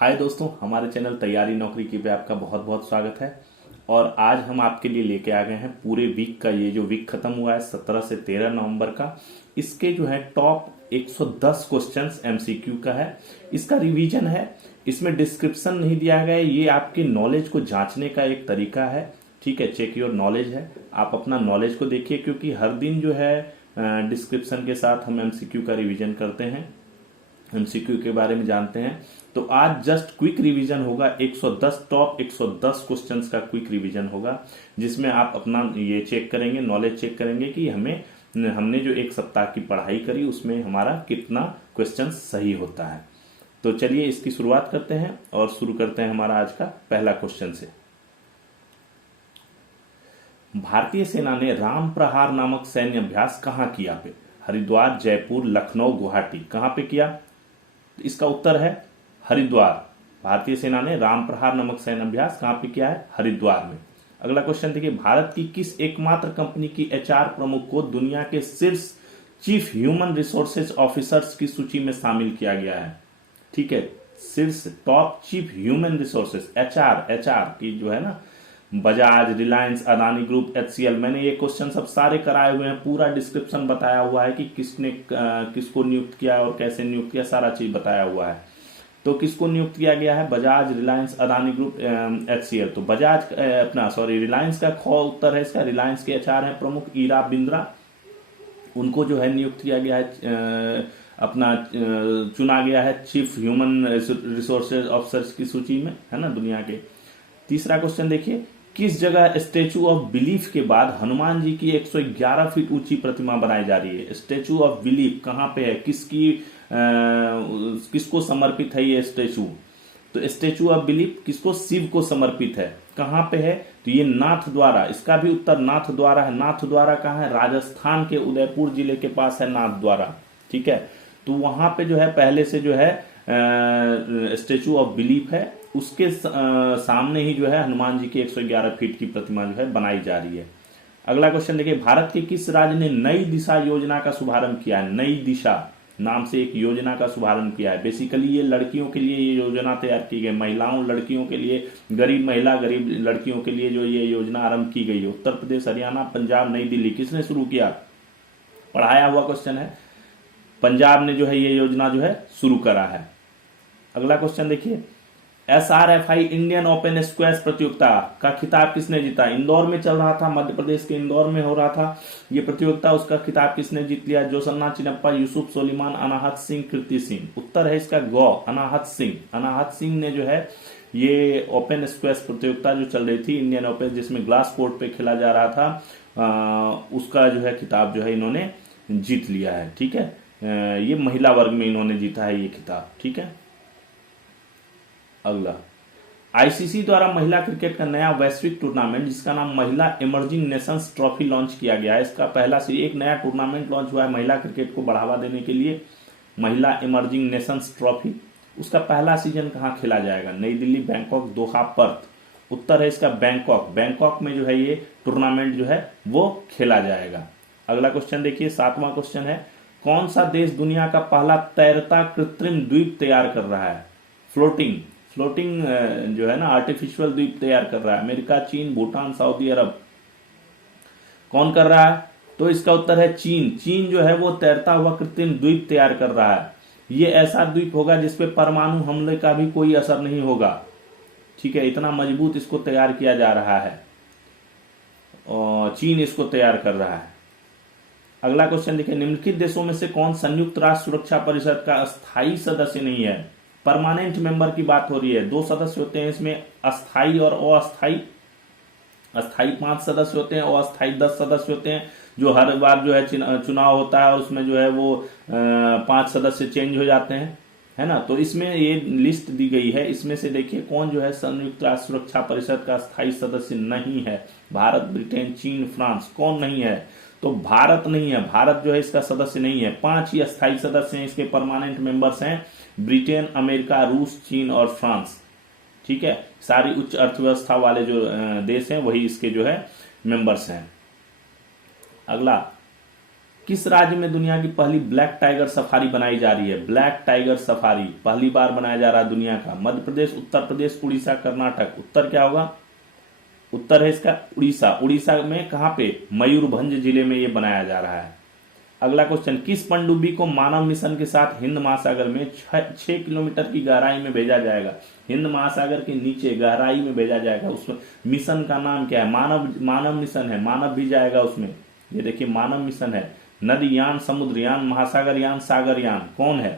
हाय दोस्तों, हमारे चैनल तैयारी नौकरी की पे आपका बहुत बहुत स्वागत है। और आज हम आपके लिए लेके आ गए हैं पूरे वीक का, ये जो वीक खत्म हुआ है 17 से 13 नवंबर का, इसके जो है टॉप 110 क्वेश्चंस एमसीक्यू का है। इसका रिवीजन है, इसमें डिस्क्रिप्शन नहीं दिया गया है, ये आपके नॉलेज को जांचने का एक तरीका है। ठीक है, चेक योर नॉलेज है, आप अपना नॉलेज को देखिए, क्योंकि हर दिन जो है डिस्क्रिप्शन के साथ हम एमसीक्यू का रिवीजन करते हैं, एमसीक्यू के बारे में जानते हैं। तो आज जस्ट क्विक रिवीजन होगा, 110 टॉप 110 क्वेश्चंस का क्विक रिवीजन होगा, जिसमें आप अपना ये चेक करेंगे, नॉलेज चेक करेंगे कि हमने जो एक सप्ताह की पढ़ाई करी उसमें हमारा कितना क्वेश्चन सही होता है। तो चलिए इसकी शुरुआत करते हैं और शुरू करते हैं हमारा आज का पहला क्वेश्चन से। भारतीय सेना ने राम प्रहार नामक सैन्य अभ्यास कहां किया पे? हरिद्वार, जयपुर, लखनऊ, गुवाहाटी, कहां पे किया? इसका उत्तर है हरिद्वार। भारतीय सेना ने राम प्रहार नामक सैन्य अभ्यास कहां पे किया है? हरिद्वार में। अगला क्वेश्चन देखिए, भारत की किस एकमात्र कंपनी की एचआर प्रमुख को दुनिया के शीर्ष चीफ ह्यूमन रिसोर्सेज ऑफिसर्स की सूची में शामिल किया गया है? ठीक है, शीर्ष top chief human resources HR की जो है ना, बजाज, रिलायंस, अदानी ग्रुप, एचसीएल। मैंने ये क्वेश्चन सब सारे कराए हुए हैं, पूरा डिस्क्रिप्शन बताया हुआ है कि किसने किसको नियुक्त किया और कैसे नियुक्त किया, सारा चीज बताया हुआ है। तो किसको नियुक्त किया गया है? Bajaj, Reliance, Adani group, HCL. तो बजाज रिलायंस का ख उत्तर है इसका। रिलायंस के एचआर है प्रमुख ईरा बिंद्रा, उनको जो है नियुक्त किया गया है, चुना गया है चीफ ह्यूमन रिसोर्सेज ऑफिसर्स की सूची में, है ना, दुनिया के। तीसरा क्वेश्चन देखिए, किस जगह स्टेचू ऑफ बिलीफ के बाद हनुमान जी की 111 फीट ऊंची प्रतिमा बनाई जा रही है? स्टेचू ऑफ बिलीफ कहां पे है, किसको समर्पित है ये स्टेचू? तो स्टेचू ऑफ बिलीफ किसको? शिव को समर्पित है। कहां पे है? तो ये नाथ द्वारा, इसका भी उत्तर नाथ द्वारा है। नाथ द्वारा कहां है? राजस्थान के उदयपुर जिले के पास है नाथ द्वारा। ठीक है, तो वहां पे जो है पहले से जो है स्टेचू ऑफ बिलीफ है, उसके सामने ही जो है हनुमान जी की 111 फीट की प्रतिमा जो है बनाई जा रही है। अगला क्वेश्चन देखिए, भारत के किस राज्य ने नई दिशा योजना का शुभारंभ किया है? नई दिशा नाम से एक योजना का शुभारंभ किया है। बेसिकली ये लड़कियों के लिए ये योजना तैयार की गई, महिलाओं लड़कियों के लिए, गरीब महिला गरीब लड़कियों के लिए जो ये योजना आरंभ की गई है। उत्तर प्रदेश, हरियाणा, पंजाब, नई दिल्ली, किसने शुरू किया? पढ़ाया हुआ क्वेश्चन है, पंजाब ने जो है ये योजना जो है शुरू करा है। अगला क्वेश्चन देखिए, एसआरएफआई इंडियन ओपन स्क्वैश प्रतियोगिता का खिताब किसने जीता? इंदौर में चल रहा था, मध्य प्रदेश के इंदौर में हो रहा था ये प्रतियोगिता, उसका खिताब किसने जीत लिया? जोसन्ना चिनप्पा, यूसुफ सोलीमान, अनाहत सिंह, कृति सिंह। उत्तर है इसका गौ, अनाहत सिंह। अनाहत सिंह ने जो है ये ओपन स्क्वैश प्रतियोगिता जो चल रही थी, इंडियन ओपन, जिसमें ग्लास कोर्ट पे खेला जा रहा था, उसका जो है खिताब जो है इन्होंने जीत लिया है। ठीक है, ये महिला वर्ग में इन्होंने जीता है ये खिताब। ठीक है, अगला, आईसीसी द्वारा महिला क्रिकेट का नया वैश्विक टूर्नामेंट जिसका नाम महिला इमर्जिंग नेशंस ट्रॉफी लॉन्च किया गया है। इसका पहला एक नया टूर्नामेंट लॉन्च हुआ है महिला क्रिकेट को बढ़ावा देने के लिए, महिला इमर्जिंग नेशंस ट्रॉफी। उसका पहला सीजन कहां खेला जाएगा? नई दिल्ली, बैंकॉक, दोहा, पर्थ। उत्तर है इसका बैंकॉक। बैंकॉक में जो है ये टूर्नामेंट जो है वो खेला जाएगा। अगला क्वेश्चन देखिए, 7वां क्वेश्चन है, कौन सा देश दुनिया का पहला तैरता कृत्रिम द्वीप तैयार कर रहा है? फ्लोटिंग जो है ना आर्टिफिशियल द्वीप तैयार कर रहा है। अमेरिका, चीन, भूटान, सऊदी अरब, कौन कर रहा है? तो इसका उत्तर है चीन। चीन जो है वो तैरता हुआ कृत्रिम द्वीप तैयार कर रहा है। ये ऐसा द्वीप होगा जिसपे परमाणु हमले का भी कोई असर नहीं होगा। ठीक है, इतना मजबूत इसको तैयार किया जा रहा है और चीन इसको तैयार कर रहा है। अगला क्वेश्चन देखिए, निम्नलिखित देशों में से कौन संयुक्त राष्ट्र सुरक्षा परिषद का अस्थायी सदस्य नहीं है? परमानेंट मेंबर की बात हो रही है। 2 सदस्य होते हैं इसमें, अस्थाई और अस्थाई। अस्थाई 5 सदस्य होते हैं, अस्थाई 10 सदस्य होते हैं। जो हर बार जो है चुनाव होता है और उसमें जो है वो 5 सदस्य चेंज हो जाते हैं, है ना। तो इसमें ये लिस्ट दी गई है, इसमें से देखिए कौन जो है संयुक्त राष्ट्र सुरक्षा परिषद का स्थायी सदस्य नहीं है। भारत, ब्रिटेन, चीन, फ्रांस, कौन नहीं है? तो भारत नहीं है, भारत जो है इसका सदस्य नहीं है। 5 ही अस्थायी सदस्य हैं, इसके परमानेंट मेंबर्स हैं ब्रिटेन, अमेरिका, रूस, चीन और फ्रांस। ठीक है, सारी उच्च अर्थव्यवस्था वाले जो देश हैं वही इसके जो है मेंबर्स हैं। अगला, किस राज्य में दुनिया की पहली ब्लैक टाइगर सफारी बनाई जा रही है? ब्लैक टाइगर सफारी पहली बार बनाया जा रहा है दुनिया का। मध्य प्रदेश, उत्तर प्रदेश, उड़ीसा, कर्नाटक। उत्तर क्या होगा? उत्तर है इसका उड़ीसा। उड़ीसा में कहां पे? मयूरभंज जिले में ये बनाया जा रहा है। अगला क्वेश्चन, किस पनडुब्बी को मानव मिशन के साथ हिंद महासागर में 6 किलोमीटर की गहराई में भेजा जाएगा? हिंद महासागर के नीचे गहराई में भेजा जाएगा। उस मिशन का नाम क्या है? मानव मिशन है। मानव भी जाएगा उसमें। ये देखिए मानव मिशन है। नदीयान, समुद्रयान, महासागरयान, सागरयान, कौन है?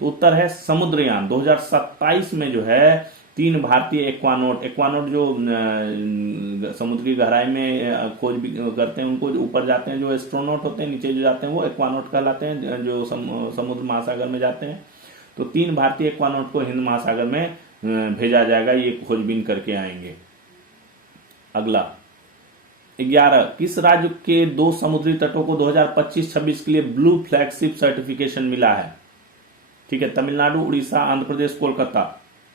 तो उत्तर है समुद्रयान। 2027 में जो है 3 भारतीय एक्वानोट जो समुद्र की गहराई में खोज भी करते हैं, उनको ऊपर जाते हैं जो एस्ट्रोनॉट होते हैं, नीचे जो जाते हैं वो एक्वानोट कहलाते हैं, जो समुद्र महासागर में जाते हैं। तो 3 भारतीय एक्वानोट को हिंद महासागर में भेजा जाएगा, ये खोजबीन करके आएंगे। अगला 11, किस राज्य के 2 समुद्री तटों को 2025-26 के लिए ब्लू फ्लैगशिप सर्टिफिकेशन मिला है? ठीक है, तमिलनाडु, उड़ीसा, आंध्र प्रदेश, कोलकाता।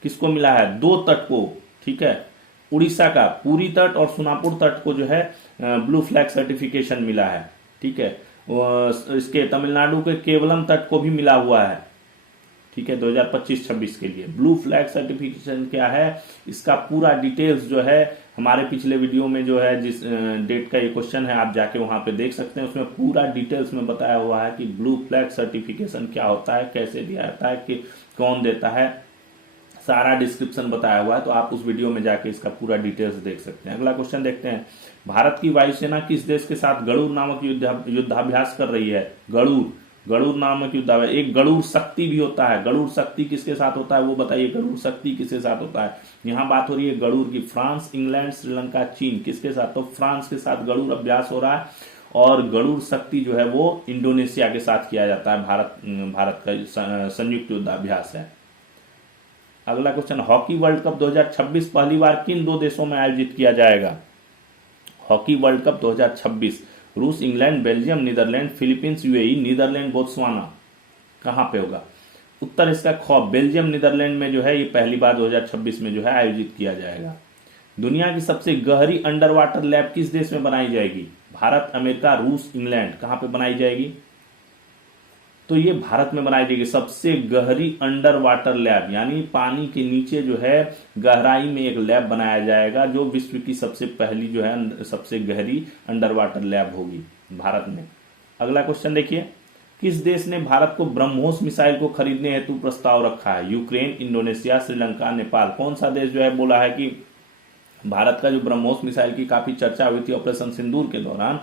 किसको मिला है? 2 तट को। ठीक है, उड़ीसा का पुरी तट और सोनापुर तट को जो है ब्लू फ्लैग सर्टिफिकेशन मिला है। ठीक है, इसके तमिलनाडु के केवलम तट को भी मिला हुआ है। ठीक है, 2025-26 के लिए ब्लू फ्लैग सर्टिफिकेशन क्या है, इसका पूरा डिटेल्स जो है हमारे पिछले वीडियो में जो है, जिस डेट का ये क्वेश्चन है आप जाके वहां पे देख सकते हैं। उसमें पूरा डिटेल्स में बताया हुआ है कि ब्लू फ्लैग सर्टिफिकेशन क्या होता है, कैसे दिया जाता है, कि कौन देता है, सारा डिस्क्रिप्शन बताया हुआ है। तो आप उस वीडियो में जाके इसका पूरा डिटेल्स देख सकते हैं। अगला क्वेश्चन देखते हैं, भारत की वायुसेना किस देश के साथ गरुड़ नामक युद्धाभ्यास कर रही है? गरुड़ नामक युद्धाभ्यास। एक गरुड़ शक्ति भी होता है। गरुड़ शक्ति किसके साथ होता है वो बताइए? गरुड़ शक्ति किसके साथ होता है? यहां बात हो रही है गरुड़ की। फ्रांस, इंग्लैंड, श्रीलंका, चीन, किसके साथ? तो फ्रांस के साथ गरुड़ अभ्यास हो रहा है। और गरुड़ शक्ति जो है वो इंडोनेशिया के साथ किया जाता है। भारत का संयुक्त युद्धाभ्यास है। अगला क्वेश्चन, हॉकी वर्ल्ड कप 2026 पहली बार किन 2 देशों में आयोजित किया जाएगा? हॉकी वर्ल्ड कप 2026 रूस, England, Belgium, Netherlands, Philippines, UAE, Netherlands, Botswana. कहां पे होगा? उत्तर इसका ख, बेल्जियम, नीदरलैंड में जो है ये पहली बार 2026 में जो है आयोजित किया जाएगा। दुनिया की सबसे गहरी अंडर वाटर लैब किस देश में बनाई जाएगी? भारत, अमेरिका, रूस, इंग्लैंड। कहां पे बनाई जाएगी? तो ये भारत में बनाई जाएगी सबसे गहरी अंडर वाटर लैब, यानी पानी के नीचे जो है गहराई में एक लैब बनाया जाएगा, जो विश्व की सबसे पहली जो है सबसे गहरी अंडर वाटर लैब होगी भारत में। अगला क्वेश्चन देखिए, किस देश ने भारत को ब्रह्मोस मिसाइल को खरीदने हेतु प्रस्ताव रखा है? Ukraine, Indonesia, Sri Lanka, Nepal. कौन सा देश जो है बोला है कि भारत का जो ब्रह्मोस मिसाइल की काफी चर्चा हुई थी ऑपरेशन सिंदूर के दौरान,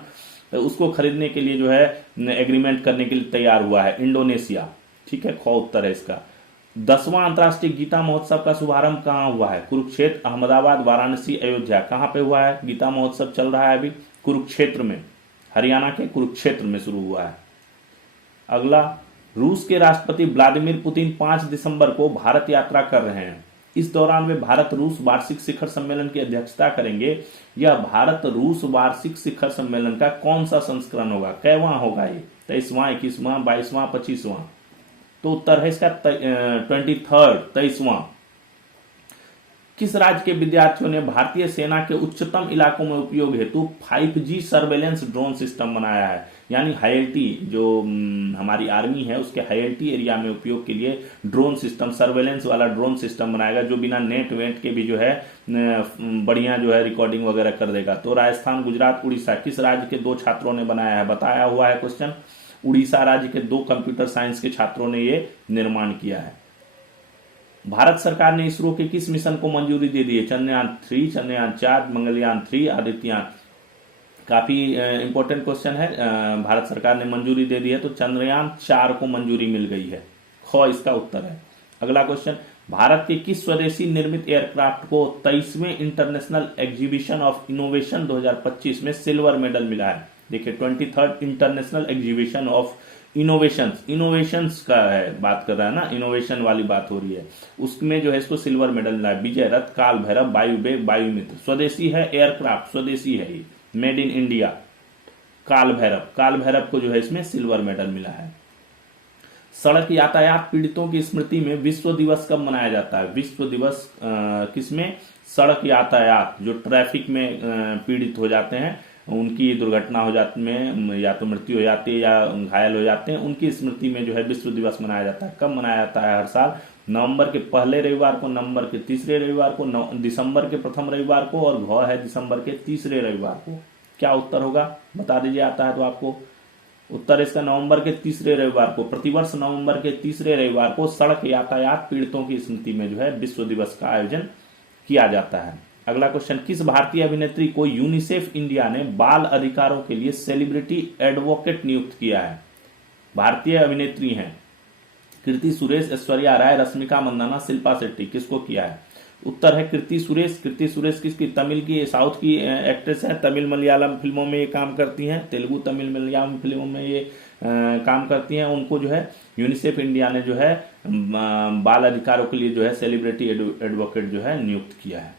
तो उसको खरीदने के लिए जो है एग्रीमेंट करने के लिए तैयार हुआ है? इंडोनेशिया। ठीक है, ख उत्तर है इसका। 10वां अंतर्राष्ट्रीय गीता महोत्सव का शुभारंभ कहां हुआ है? कुरुक्षेत्र, अहमदाबाद, वाराणसी, अयोध्या। कहां पे हुआ है? गीता महोत्सव चल रहा है अभी कुरुक्षेत्र में, हरियाणा के कुरुक्षेत्र में शुरू हुआ है। अगला, रूस के राष्ट्रपति व्लादिमीर पुतिन 5 दिसंबर को भारत यात्रा कर रहे हैं। इस दौरान वे भारत रूस वार्षिक शिखर सम्मेलन की अध्यक्षता करेंगे। यह भारत रूस वार्षिक शिखर सम्मेलन का कौन सा संस्करण होगा? कैवां होगा ये? 23वां, 21वां, 22वां, 25वां? तो उत्तर है इसका 23वां। किस राज्य के विद्यार्थियों ने भारतीय सेना के उच्चतम इलाकों में उपयोग हेतु 5G सर्वेलेंस ड्रोन सिस्टम बनाया है? यानी हाईएलटी जो हमारी आर्मी है उसके हाईएलटी एरिया में उपयोग के लिए ड्रोन सिस्टम, सर्वेलेंस वाला ड्रोन सिस्टम बनाएगा, जो बिना नेट वेट के भी जो है बढ़िया जो है रिकॉर्डिंग वगैरह कर देगा। तो राजस्थान, गुजरात, उड़ीसा, किस राज्य के 2 छात्रों ने बनाया है? बताया हुआ है क्वेश्चन, उड़ीसा राज्य के 2 कंप्यूटर साइंस के छात्रों ने ये निर्माण किया है। भारत सरकार ने इसरो के किस मिशन को मंजूरी दे दी है? चंद्रयान 3, चंद्रयान 4, मंगलयान 3, आदित्ययान। काफी इंपॉर्टेंट क्वेश्चन है। भारत सरकार ने मंजूरी दे दी है, तो चंद्रयान 4 को मंजूरी मिल गई है। ख इसका उत्तर है। अगला क्वेश्चन, भारत के किस स्वदेशी निर्मित एयरक्राफ्ट को 23वें इंटरनेशनल एग्जीबिशन ऑफ इनोवेशन 2025 में सिल्वर मेडल मिला है? देखिए 23rd international exhibition of innovations का है, बात कर रहा है ना, इनोवेशन वाली बात हो रही है, उसमें जो है इसको सिल्वर मेडल मिला है। विजय रथ, काल भैरव, वायुवेग, वायुमित्र। स्वदेशी है एयरक्राफ्ट, स्वदेशी है ये, मेड इन इंडिया। काल भैरव को जो है इसमें सिल्वर मेडल मिला है। सड़क यातायात पीड़ितों की स्मृति में विश्व दिवस कब मनाया जाता है? विश्व दिवस किसमें? सड़क यातायात, जो ट्रैफिक में पीड़ित हो जाते हैं उनकी दुर्घटना हो जाती में या तो मृत्यु हो जाती है या घायल हो जाते हैं, उनकी स्मृति में जो है विश्व दिवस मनाया जाता है। कब मनाया जाता है? हर साल नवंबर के पहले रविवार को, नवंबर के तीसरे रविवार को, दिसंबर के प्रथम रविवार को, और घ है दिसंबर के तीसरे रविवार को। क्या उत्तर होगा बता दीजिए, आता है तो आपको। उत्तर इसका नवंबर के तीसरे रविवार को, प्रतिवर्ष नवंबर के तीसरे रविवार को सड़क यातायात पीड़ितों की स्मृति में जो है विश्व दिवस का आयोजन किया जाता है। अगला क्वेश्चन, किस भारतीय अभिनेत्री को यूनिसेफ इंडिया ने बाल अधिकारों के लिए सेलिब्रिटी एडवोकेट नियुक्त किया है? भारतीय अभिनेत्री हैं कृति सुरेश, ऐश्वर्या राय, रश्मिका मंदाना, शिल्पा शेट्टी। किसको किया है? उत्तर है कृति सुरेश। कृति सुरेश किसकी? तमिल की, साउथ की एक्ट्रेस है। तमिल मलयालम फिल्मों में ये काम करती हैं, तेलुगु तमिल मलयालम फिल्मों में ये काम करती हैं। उनको जो है यूनिसेफ इंडिया ने जो है बाल अधिकारों के लिए जो है सेलिब्रिटी एडवोकेट जो है नियुक्त किया है।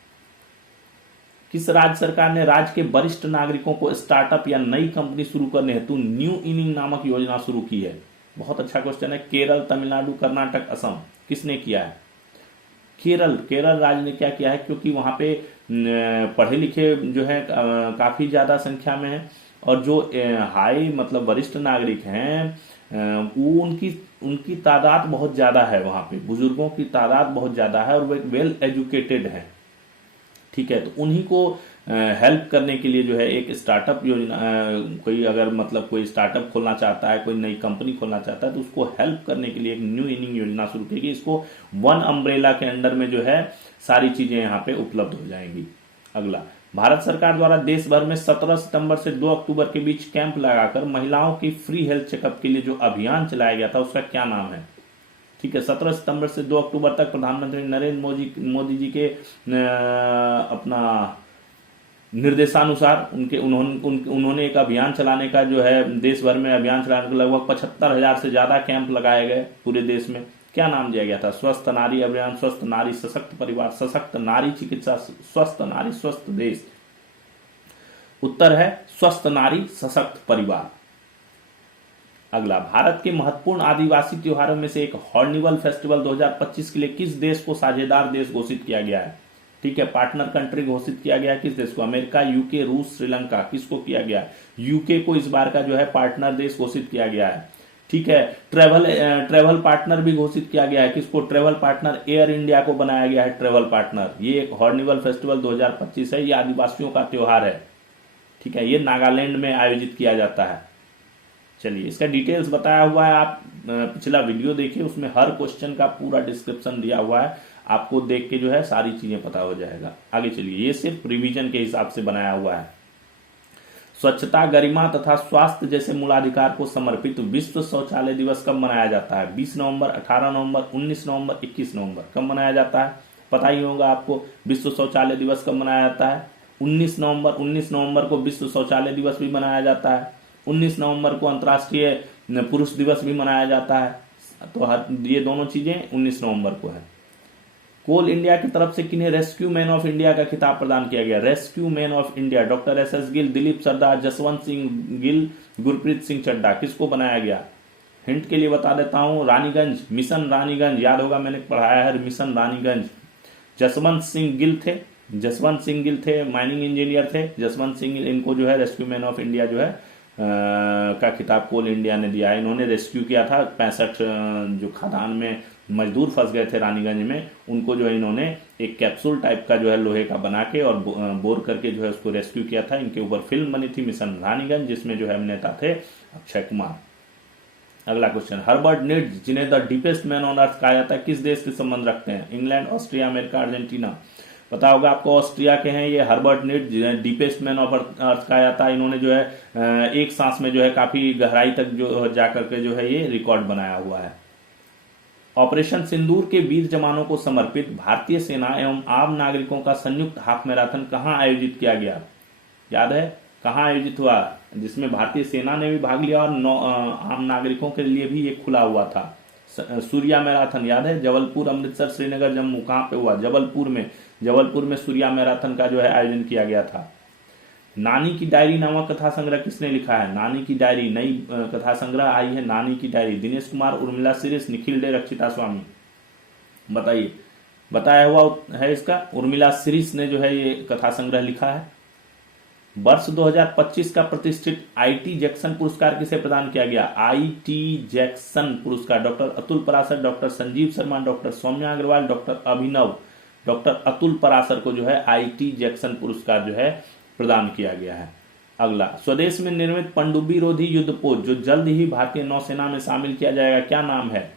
किस राज्य सरकार ने राज्य के वरिष्ठ नागरिकों को स्टार्टअप या नई कंपनी शुरू करने हेतु न्यू इनिंग नामक योजना शुरू की है? बहुत अच्छा क्वेश्चन है। केरल, तमिलनाडु, कर्नाटक, असम। किसने किया है? केरल राज्य ने क्या किया है, क्योंकि वहां पे पढ़े लिखे जो है काफी ज्यादा संख्या में है, और जो हाई मतलब वरिष्ठ नागरिक हैं वो उनकी तादाद बहुत ज्यादा है। वहां पे बुजुर्गों की तादाद बहुत ज्यादा है और वे वेल एजुकेटेड हैं। ठीक है, तो उन्हीं को हेल्प करने के लिए जो है एक स्टार्टअप योजना, कोई अगर मतलब कोई स्टार्टअप खोलना चाहता है, कोई नई कंपनी खोलना चाहता है, तो उसको हेल्प करने के लिए एक न्यू इनिंग योजना शुरू की। इसको वन अम्ब्रेला के अंडर में जो है सारी चीजें यहाँ पे उपलब्ध हो जाएंगी। अगला, भारत सरकार द्वारा देश भर में 17 सितंबर से 2 अक्टूबर के बीच कैंप लगाकर महिलाओं की फ्री हेल्थ चेकअप के लिए जो अभियान चलाया गया था उसका क्या नाम है? ठीक है, 17 सितंबर से 2 अक्टूबर तक प्रधानमंत्री नरेंद्र मोदी जी के अपना निर्देशानुसार उन्होंने एक अभियान चलाने का जो है देश भर में अभियान चलाने का लगभग 75,000 से ज्यादा कैंप लगाए गए पूरे देश में। क्या नाम दिया गया था? स्वस्थ नारी अभियान, स्वस्थ नारी सशक्त परिवार, सशक्त नारी चिकित्सा, स्वस्थ नारी स्वस्थ देश। उत्तर है स्वस्थ नारी सशक्त परिवार। अगला, भारत के महत्वपूर्ण आदिवासी त्योहारों में से एक हॉर्निवल फेस्टिवल 2025 के लिए किस देश को साझेदार देश घोषित किया गया है? ठीक है, पार्टनर कंट्री घोषित किया गया है किस देश को? अमेरिका, यूके, रूस, श्रीलंका। किसको किया गया? यूके को इस बार का जो है पार्टनर देश घोषित किया गया है। ठीक है, ट्रेवल पार्टनर भी घोषित किया गया है। किसको? ट्रेवल पार्टनर एयर इंडिया को बनाया गया है ट्रेवल पार्टनर। ये एक हॉर्निवल फेस्टिवल 2025 है, ये आदिवासियों का त्योहार है। ठीक है, ये नागालैंड में आयोजित किया जाता है। चलिए, इसका डिटेल्स बताया हुआ है, आप पिछला वीडियो देखिए, उसमें हर क्वेश्चन का पूरा डिस्क्रिप्शन दिया हुआ है, आपको देख के जो है सारी चीजें पता हो जाएगा। आगे चलिए, ये सिर्फ रिवीजन के हिसाब से बनाया हुआ है। स्वच्छता, गरिमा तथा स्वास्थ्य जैसे मूलाधिकार को समर्पित विश्व शौचालय दिवस कब मनाया जाता है? 20 नवंबर, 18 नवंबर, 19 नवंबर, 21 नवंबर। कब मनाया जाता है? पता ही होगा आपको। विश्व शौचालय दिवस कब मनाया जाता है? 19 नवंबर। 19 नवंबर को विश्व शौचालय दिवस भी मनाया जाता है। 19 नवंबर को अंतर्राष्ट्रीय पुरुष दिवस भी मनाया जाता है। तो ये दोनों चीजें 19 नवंबर को है। कोल इंडिया की तरफ से किन्हें रेस्क्यू मैन ऑफ इंडिया का खिताब प्रदान किया गया? Rescue man of India doctor S Gill, Dilip Sardar, Jaswant Singh Gill, Gurpreet Singh Chadha. किसको बनाया गया? हिंट के लिए बता देता हूं, रानीगंज, मिशन रानीगंज, याद होगा मैंने पढ़ाया है, मिशन रानीगंज। जसवंत सिंह गिल थे, माइनिंग इंजीनियर थे जसवंत सिंह गिल। इनको जो है रेस्क्यू मैन ऑफ इंडिया जो है का खिताब कोल इंडिया ने दिया है। इन्होंने रेस्क्यू किया था 65 जो खदान में मजदूर फंस गए थे रानीगंज में, उनको जो है इन्होंने एक कैप्सूल टाइप का जो है लोहे का बना के और बोर करके जो है उसको रेस्क्यू किया था। इनके ऊपर फिल्म बनी थी मिशन रानीगंज, जिसमें जो है अभिनेता थे अक्षय कुमार। अगला क्वेश्चन, हर्बर्ट नीड्स जिन्हें the deepest man on earth कहा जाता है किस देश से संबंध रखते हैं? England, Austria, America, Argentina. पता होगा आपको, ऑस्ट्रिया के हैं ये। हर्बर्ट नीड्स जिन्हें डीपेस्ट मैन ऑफ अर्थ कहा जाता है, इन्होंने जो है एक सांस में जो है काफी गहराई तक जो जाकर के जो है ये रिकॉर्ड बनाया हुआ है। ऑपरेशन सिंदूर के वीर जवानों को समर्पित भारतीय सेना एवं आम नागरिकों का संयुक्त हाफ मैराथन कहां आयोजित किया गया? याद है कहां आयोजित हुआ? जिसमें भारतीय सेना ने भी भाग लिया और आम नागरिकों के लिए भी ये खुला हुआ था। सूर्या मैराथन याद है? जबलपुर, अमृतसर, श्रीनगर, जम्मू। कहां पे हुआ? जबलपुर में सूर्या मैराथन का जो है आयोजन किया गया था। नानी की डायरी नामक कथा संग्रह किसने लिखा है? नानी की डायरी, नई कथा संग्रह आई है नानी की diary. Dinesh Kumar, Urmila series, Nikhil day, रक्षिता स्वामी। बताइए, बताया हुआ है इसका। उर्मिला सीरीज ने जो है ये कथा संग्रह लिखा है। वर्ष 2025 का प्रतिष्ठित आईटी जैक्सन पुरस्कार किसे प्रदान किया गया? आईटी जैक्सन पुरस्कार doctor Atul Parashar, doctor Sanjeev Sharma, doctor Saumya Agarwal, doctor Abhinav, doctor Atul Parashar को जो है आईटी जैक्सन पुरस्कार जो है प्रदान किया गया है। अगला, स्वदेश में निर्मित पनडुब्बी रोधी युद्धपोत जो जल्द ही भारतीय नौसेना में शामिल किया जाएगा, क्या नाम है?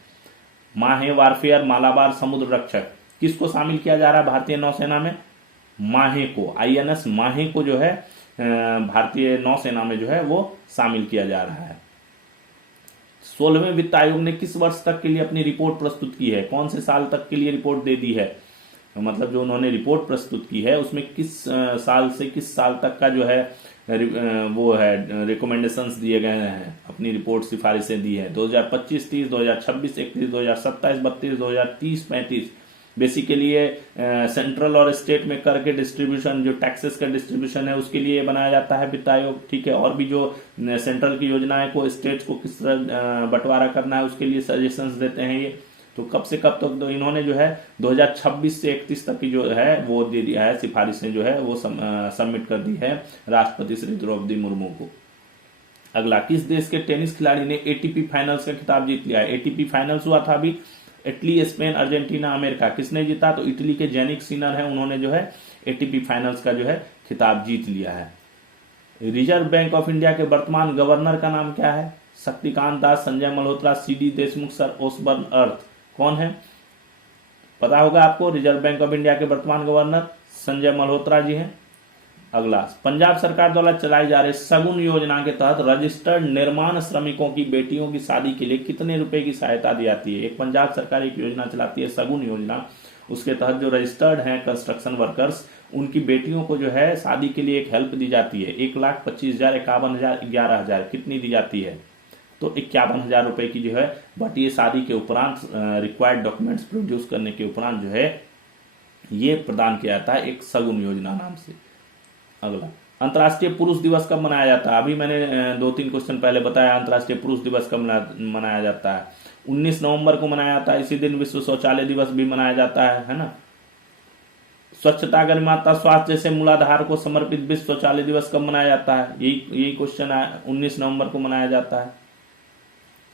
माहे वारफेयर, मालाबार, समुद्र रक्षक। किसको शामिल किया जा रहा है भारतीय नौसेना में? माहे को, आईएनएस माहे को जो है भारतीय नौसेना में जो है वो शामिल किया जा रहा है। 16वें वित्त आयोग ने किस वर्ष तक के लिए अपनी रिपोर्ट प्रस्तुत की है? कौन से साल तक के लिए रिपोर्ट दे दी है? मतलब जो उन्होंने रिपोर्ट प्रस्तुत की है उसमें किस साल से किस साल तक का जो है वो है रिकमेंडेशंस दिए गए हैं, अपनी रिपोर्ट सिफारिशें दी है। 2025, 30, 2026, 31, 2027, 32, 2030, 35। बेसिकली ये सेंट्रल और स्टेट में कर के डिस्ट्रीब्यूशन, जो टैक्सेस का डिस्ट्रीब्यूशन है उसके लिए बनाया जाता है वित्त आयोग, ठीक है। और भी जो सेंट्रल की योजनाएं को स्टेट्स को किस तरह बंटवारा करना है उसके लिए सजेशंस देते हैं ये। तो कब से कब तक तो इन्होंने जो है 2026 से 31 तक की जो है वो दे दिया है, सिफारिशें जो है वो सबमिट कर दी है राष्ट्रपति श्री द्रौपदी मुर्मू को। अगला, किस देश के टेनिस खिलाड़ी ने एटीपी फाइनल्स का खिताब जीत लिया है? एटीपी फाइनल्स हुआ था अभी, इटली, स्पेन, अर्जेंटीना, अमेरिका। किसने जीता? तो इटली के जेनिक सिनर है, उन्होंने जो है एटीपी फाइनल्स का जो है खिताब जीत लिया है। रिजर्व बैंक ऑफ इंडिया के वर्तमान गवर्नर का नाम क्या है? शक्तिकांत दास, संजय मल्होत्रा, सीडी देशमुख, सर ओसबर्न अर्थ। कौन है? पता होगा आपको, रिजर्व बैंक ऑफ इंडिया के वर्तमान गवर्नर संजय मल्होत्रा जी हैं। अगला, पंजाब सरकार द्वारा चलाई जा रही सगुन योजना के तहत रजिस्टर्ड निर्माण श्रमिकों की बेटियों की शादी के लिए कितने रुपए की सहायता दी जाती है? एक पंजाब सरकार एक योजना चलाती है सगुन योजना, उसके तहत जो रजिस्टर्ड हैं कंस्ट्रक्शन वर्कर्स, उनकी बेटियों को जो है शादी के लिए एक हेल्प दी जाती है। 1,25,000, 51,000, 11,000 कितनी दी जाती है? तो 51,000 रुपए की जो है, बट ये शादी के उपरांत रिक्वायर्ड डॉक्यूमेंट्स प्रोड्यूस करने के उपरांत जो है ये प्रदान किया जाता है एक सगुन योजना नाम से। अगला, अंतर्राष्ट्रीय पुरुष दिवस कब मनाया जाता है? अभी मैंने 2-3 क्वेश्चन पहले बताया अंतर्राष्ट्रीय पुरुष दिवस कब मनाया जाता है। 19 नवंबर को मनाया जाता है। इसी दिन विश्व शौचालय दिवस भी मनाया जाता है ना। स्वच्छता, गरिमाता, स्वास्थ्य जैसे मूलाधार को समर्पित विश्व शौचालय दिवस कब मनाया जाता है? यही क्वेश्चन है। 19 नवंबर को मनाया जाता है।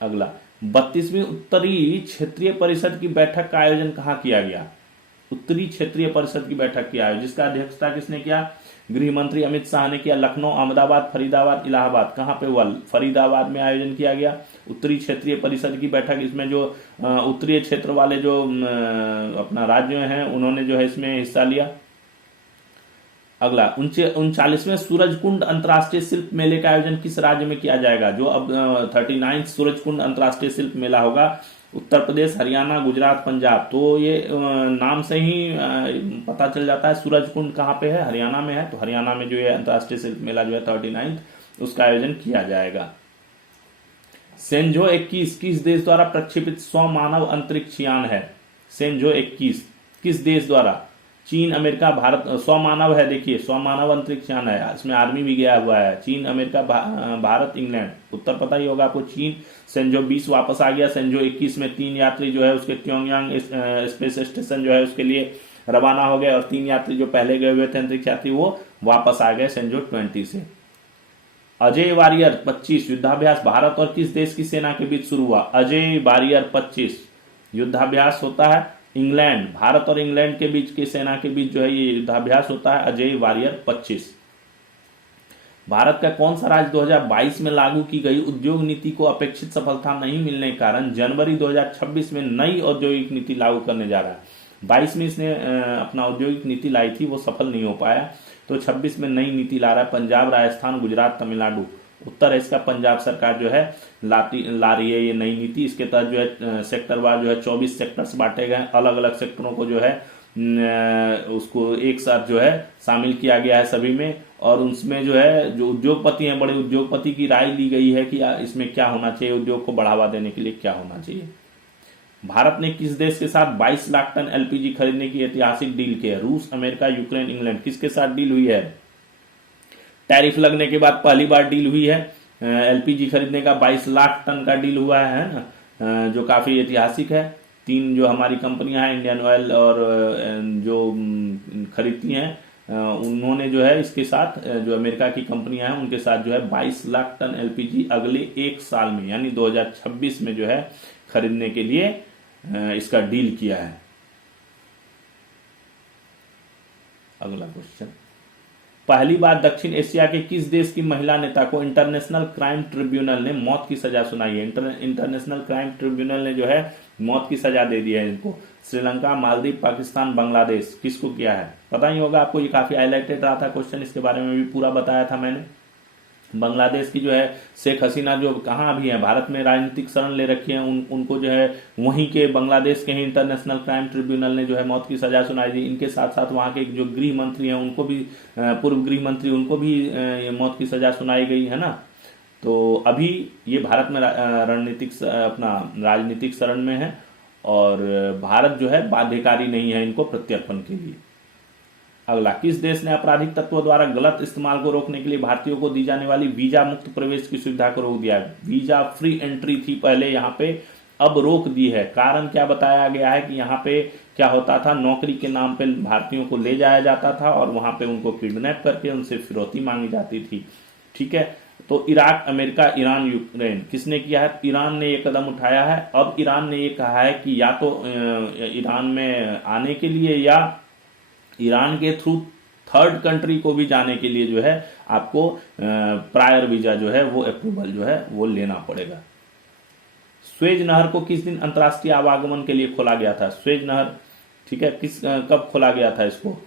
अगला, 32वीं उत्तरी क्षेत्रीय परिषद की बैठक का आयोजन कहाँ किया गया? उत्तरी क्षेत्रीय परिषद की बैठक की आयोजन, जिसका अध्यक्षता किसने किया? गृह मंत्री अमित शाह ने किया। लखनऊ, अहमदाबाद, फरीदाबाद, इलाहाबाद, कहाँ पे हुआ? फरीदाबाद में आयोजन किया गया उत्तरी क्षेत्रीय परिषद की बैठक। इसमें जो उत्तरीय क्षेत्र वाले जो अपना राज्य हैं उन्होंने जो है इसमें हिस्सा लिया। अगला, 39वें सूरजकुंड अंतर्राष्ट्रीय शिल्प मेले का आयोजन किस राज्य में किया जाएगा? जो अब 39 सूरजकुंड अंतर्राष्ट्रीय शिल्प मेला होगा, उत्तर प्रदेश, हरियाणा, गुजरात, पंजाब। तो ये नाम से ही पता चल जाता है सूरजकुंड कहाँ पे है, हरियाणा में है। तो हरियाणा में जो है अंतर्राष्ट्रीय शिल्प मेला जो है 39 उसका आयोजन किया जाएगा। सेंजो 21 किस देश द्वारा प्रक्षेपित स्वमानव अंतरिक्ष यान है? सेंजो 21 किस देश द्वारा? चीन, अमेरिका, भारत। स्वमानव है, देखिए स्वमानव अंतरिक्ष यान है, इसमें आर्मी भी गया हुआ है। चीन, अमेरिका, भारत, इंग्लैंड। उत्तर पता ही होगा आपको, चीन। सेंजो 20 वापस आ गया। सेंजो 21 में 3 यात्री जो है उसके त्योंगयांग स्पेस स्टेशन जो है उसके लिए रवाना हो गए, और 3 यात्री जो पहले गए हुए थे अंतरिक्ष यात्री वो वापस आ गए सेंजो 20 से। अजय वारियर 25 युद्धाभ्यास भारत और किस देश की सेना के बीच शुरू हुआ? अजय वारियर 25 युद्धाभ्यास होता है इंग्लैंड, भारत और इंग्लैंड के बीच की सेना के बीच जो है ये युद्धाभ्यास होता है अजय वारियर 25। भारत का कौन सा राज्य 2022 में लागू की गई उद्योग नीति को अपेक्षित सफलता नहीं मिलने के कारण जनवरी 2026 में नई औद्योगिक नीति लागू करने जा रहा है? 22 में इसने अपना औद्योगिक नीति लाई थी, वो सफल नहीं हो पाया, तो 26 में नई नीति ला रहा है। पंजाब, राजस्थान, गुजरात, तमिलनाडु। उत्तर है इसका पंजाब सरकार जो है ला रही है ये नई नीति। इसके तहत जो है सेक्टरवार जो है 24 सेक्टर्स बांटे गए, अलग अलग सेक्टरों को जो है उसको एक साथ जो है शामिल किया गया है सभी में। और उसमें जो है जो उद्योगपति हैं, बड़े उद्योगपति की राय ली गई है कि इसमें क्या होना चाहिए, उद्योग को बढ़ावा देने के लिए क्या होना चाहिए। भारत ने किस देश के साथ 22 लाख टन एलपीजी खरीदने की ऐतिहासिक डील की है? रूस, अमेरिका, यूक्रेन, इंग्लैंड। किसके साथ डील हुई है? टैरिफ लगने के बाद पहली बार डील हुई है एलपीजी खरीदने का। 22 लाख टन का डील हुआ है ना, जो काफी ऐतिहासिक है। 3 जो हमारी कंपनियां हैं, इंडियन ऑयल और जो खरीदती हैं उन्होंने जो है इसके साथ जो अमेरिका की कंपनियां हैं उनके साथ जो है 22 लाख टन एलपीजी अगले एक साल में यानी 2026 में जो है खरीदने के लिए इसका डील किया है। अगला क्वेश्चन, पहली बार दक्षिण एशिया के किस देश की महिला नेता को इंटरनेशनल क्राइम ट्रिब्यूनल ने मौत की सजा सुनाई है? इंटरनेशनल क्राइम ट्रिब्यूनल ने जो है मौत की सजा दे दी है इनको। श्रीलंका, मालदीव, पाकिस्तान, बांग्लादेश, किसको किया है? पता ही होगा आपको, ये काफी हाईलाइटेड रहा था क्वेश्चन, इसके बारे में भी पूरा बताया था मैंने। बांग्लादेश की जो है शेख हसीना जो कहाँ भी है, भारत में राजनीतिक शरण ले रखी है, उनको जो है वहीं के बांग्लादेश के ही इंटरनेशनल क्राइम ट्रिब्यूनल ने जो है मौत की सजा सुनाई दी। इनके साथ साथ वहाँ के जो गृह मंत्री हैं उनको भी, पूर्व गृह मंत्री, उनको भी मौत की सजा सुनाई गई है ना। तो अभी ये भारत में रणनीतिक अपना राजनीतिक शरण में है और भारत जो है बाध्यकारी नहीं है इनको प्रत्यर्पण के लिए। अगला, किस देश ने आपराधिक तत्वों द्वारा गलत इस्तेमाल को रोकने के लिए भारतीयों को दी जाने वाली वीजा मुक्त प्रवेश की सुविधा को रोक दिया है? वीजा फ्री एंट्री थी पहले यहाँ पे, अब रोक दी है। कारण क्या बताया गया है कि यहाँ पे क्या होता था, नौकरी के नाम पे भारतीयों को ले जाया जाता था और वहां पे उनको किडनैप करके उनसे फिरौती मांगी जाती थी। ठीक है, तो इराक, अमेरिका, ईरान, यूक्रेन, किसने किया है? ईरान ने ये कदम उठाया है। अब ईरान ने ये कहा है कि या तो ईरान में आने के लिए या ईरान के थ्रू थर्ड कंट्री को भी जाने के लिए जो है आपको प्रायर वीजा जो है वो अप्रूवल जो है वो लेना पड़ेगा। स्वेज नहर को किस दिन अंतर्राष्ट्रीय आवागमन के लिए खोला गया था? स्वेज नहर, ठीक है, कब खोला गया था इसको?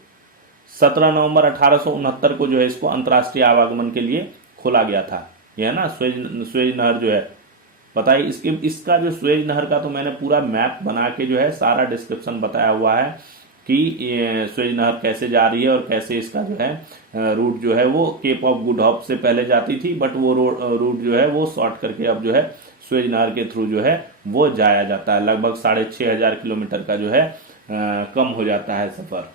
17 नवंबर 1869 को जो है इसको अंतर्राष्ट्रीय आवागमन के लिए खोला गया था। यह है ना स्वेज नहर जो है। बताइए इसका जो स्वेज नहर का तो मैंने पूरा मैप बना के जो है सारा डिस्क्रिप्शन बताया हुआ है कि स्वेज नहर कैसे जा रही है और कैसे इसका जो है रूट जो है वो केप ऑफ गुड होप से पहले जाती थी, बट वो रूट जो है वो शॉर्ट करके अब जो है स्वेज नहर के थ्रू जो है वो जाया जाता है। लगभग 6500 किलोमीटर का जो है कम हो जाता है सफर।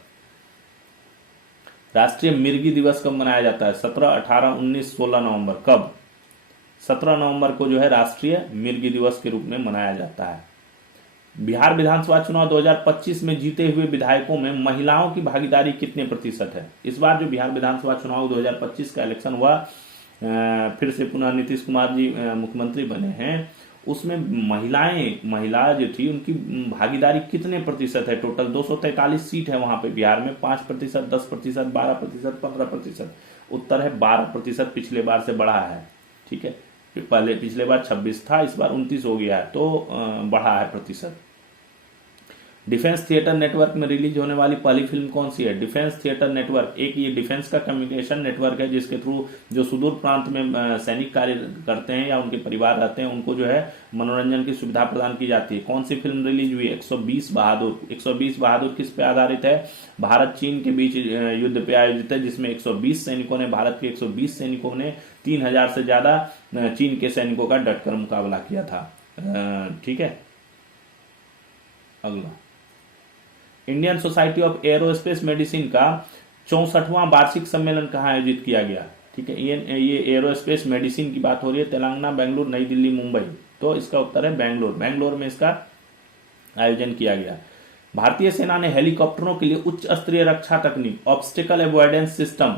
राष्ट्रीय मिर्गी दिवस कब मनाया जाता है? 17, 18, 19, 16 नवंबर। कब? 17 नवंबर को जो है राष्ट्रीय मिर्गी दिवस के रूप में मनाया जाता है। बिहार विधानसभा चुनाव 2025 में जीते हुए विधायकों में महिलाओं की भागीदारी कितने प्रतिशत है? इस बार जो बिहार विधानसभा चुनाव 2025 का इलेक्शन हुआ, फिर से पुनः नीतीश कुमार जी मुख्यमंत्री बने हैं, उसमें महिला जो थी उनकी भागीदारी कितने प्रतिशत है? टोटल 243 सीट है वहां पे बिहार में। 5%, 10%, 12%, 15%। उत्तर है 12%। पिछले बार से बढ़ा है। ठीक है, पिछले बार 26 था, इस बार 29 हो गया है, तो बढ़ा है प्रतिशत। डिफेंस थिएटर नेटवर्क में रिलीज होने वाली पहली फिल्म कौन सी है? डिफेंस थिएटर नेटवर्क एक ये डिफेंस का कम्युनिकेशन नेटवर्क है जिसके थ्रू जो सुदूर प्रांत में सैनिक कार्य करते हैं या उनके परिवार रहते हैं उनको जो है मनोरंजन की सुविधा प्रदान की जाती है। कौन सी फिल्म रिलीज हुई? 120 बहादुर। 120 बहादुर किस पे आधारित है? भारत चीन के बीच युद्ध पे आयोजित है, जिसमें 120 सैनिकों ने, भारत के 120 सैनिकों ने 3000 से ज्यादा चीन के सैनिकों का डटकर मुकाबला किया था। ठीक है, अगला, Indian society of aerospace medicine का 64वां वार्षिक सम्मेलन कहाँ आयोजित किया गया? ठीक है, ये एरोस्पेस मेडिसिन की बात हो रही है। तेलंगाना, बेंगलुरु, नई दिल्ली, मुंबई। तो इसका उत्तर है बेंगलोर में इसका आयोजन किया गया। भारतीय सेना ने हेलीकॉप्टरों के लिए उच्च स्तरीय रक्षा तकनीक ऑब्स्टेकल अवॉइडेंस सिस्टम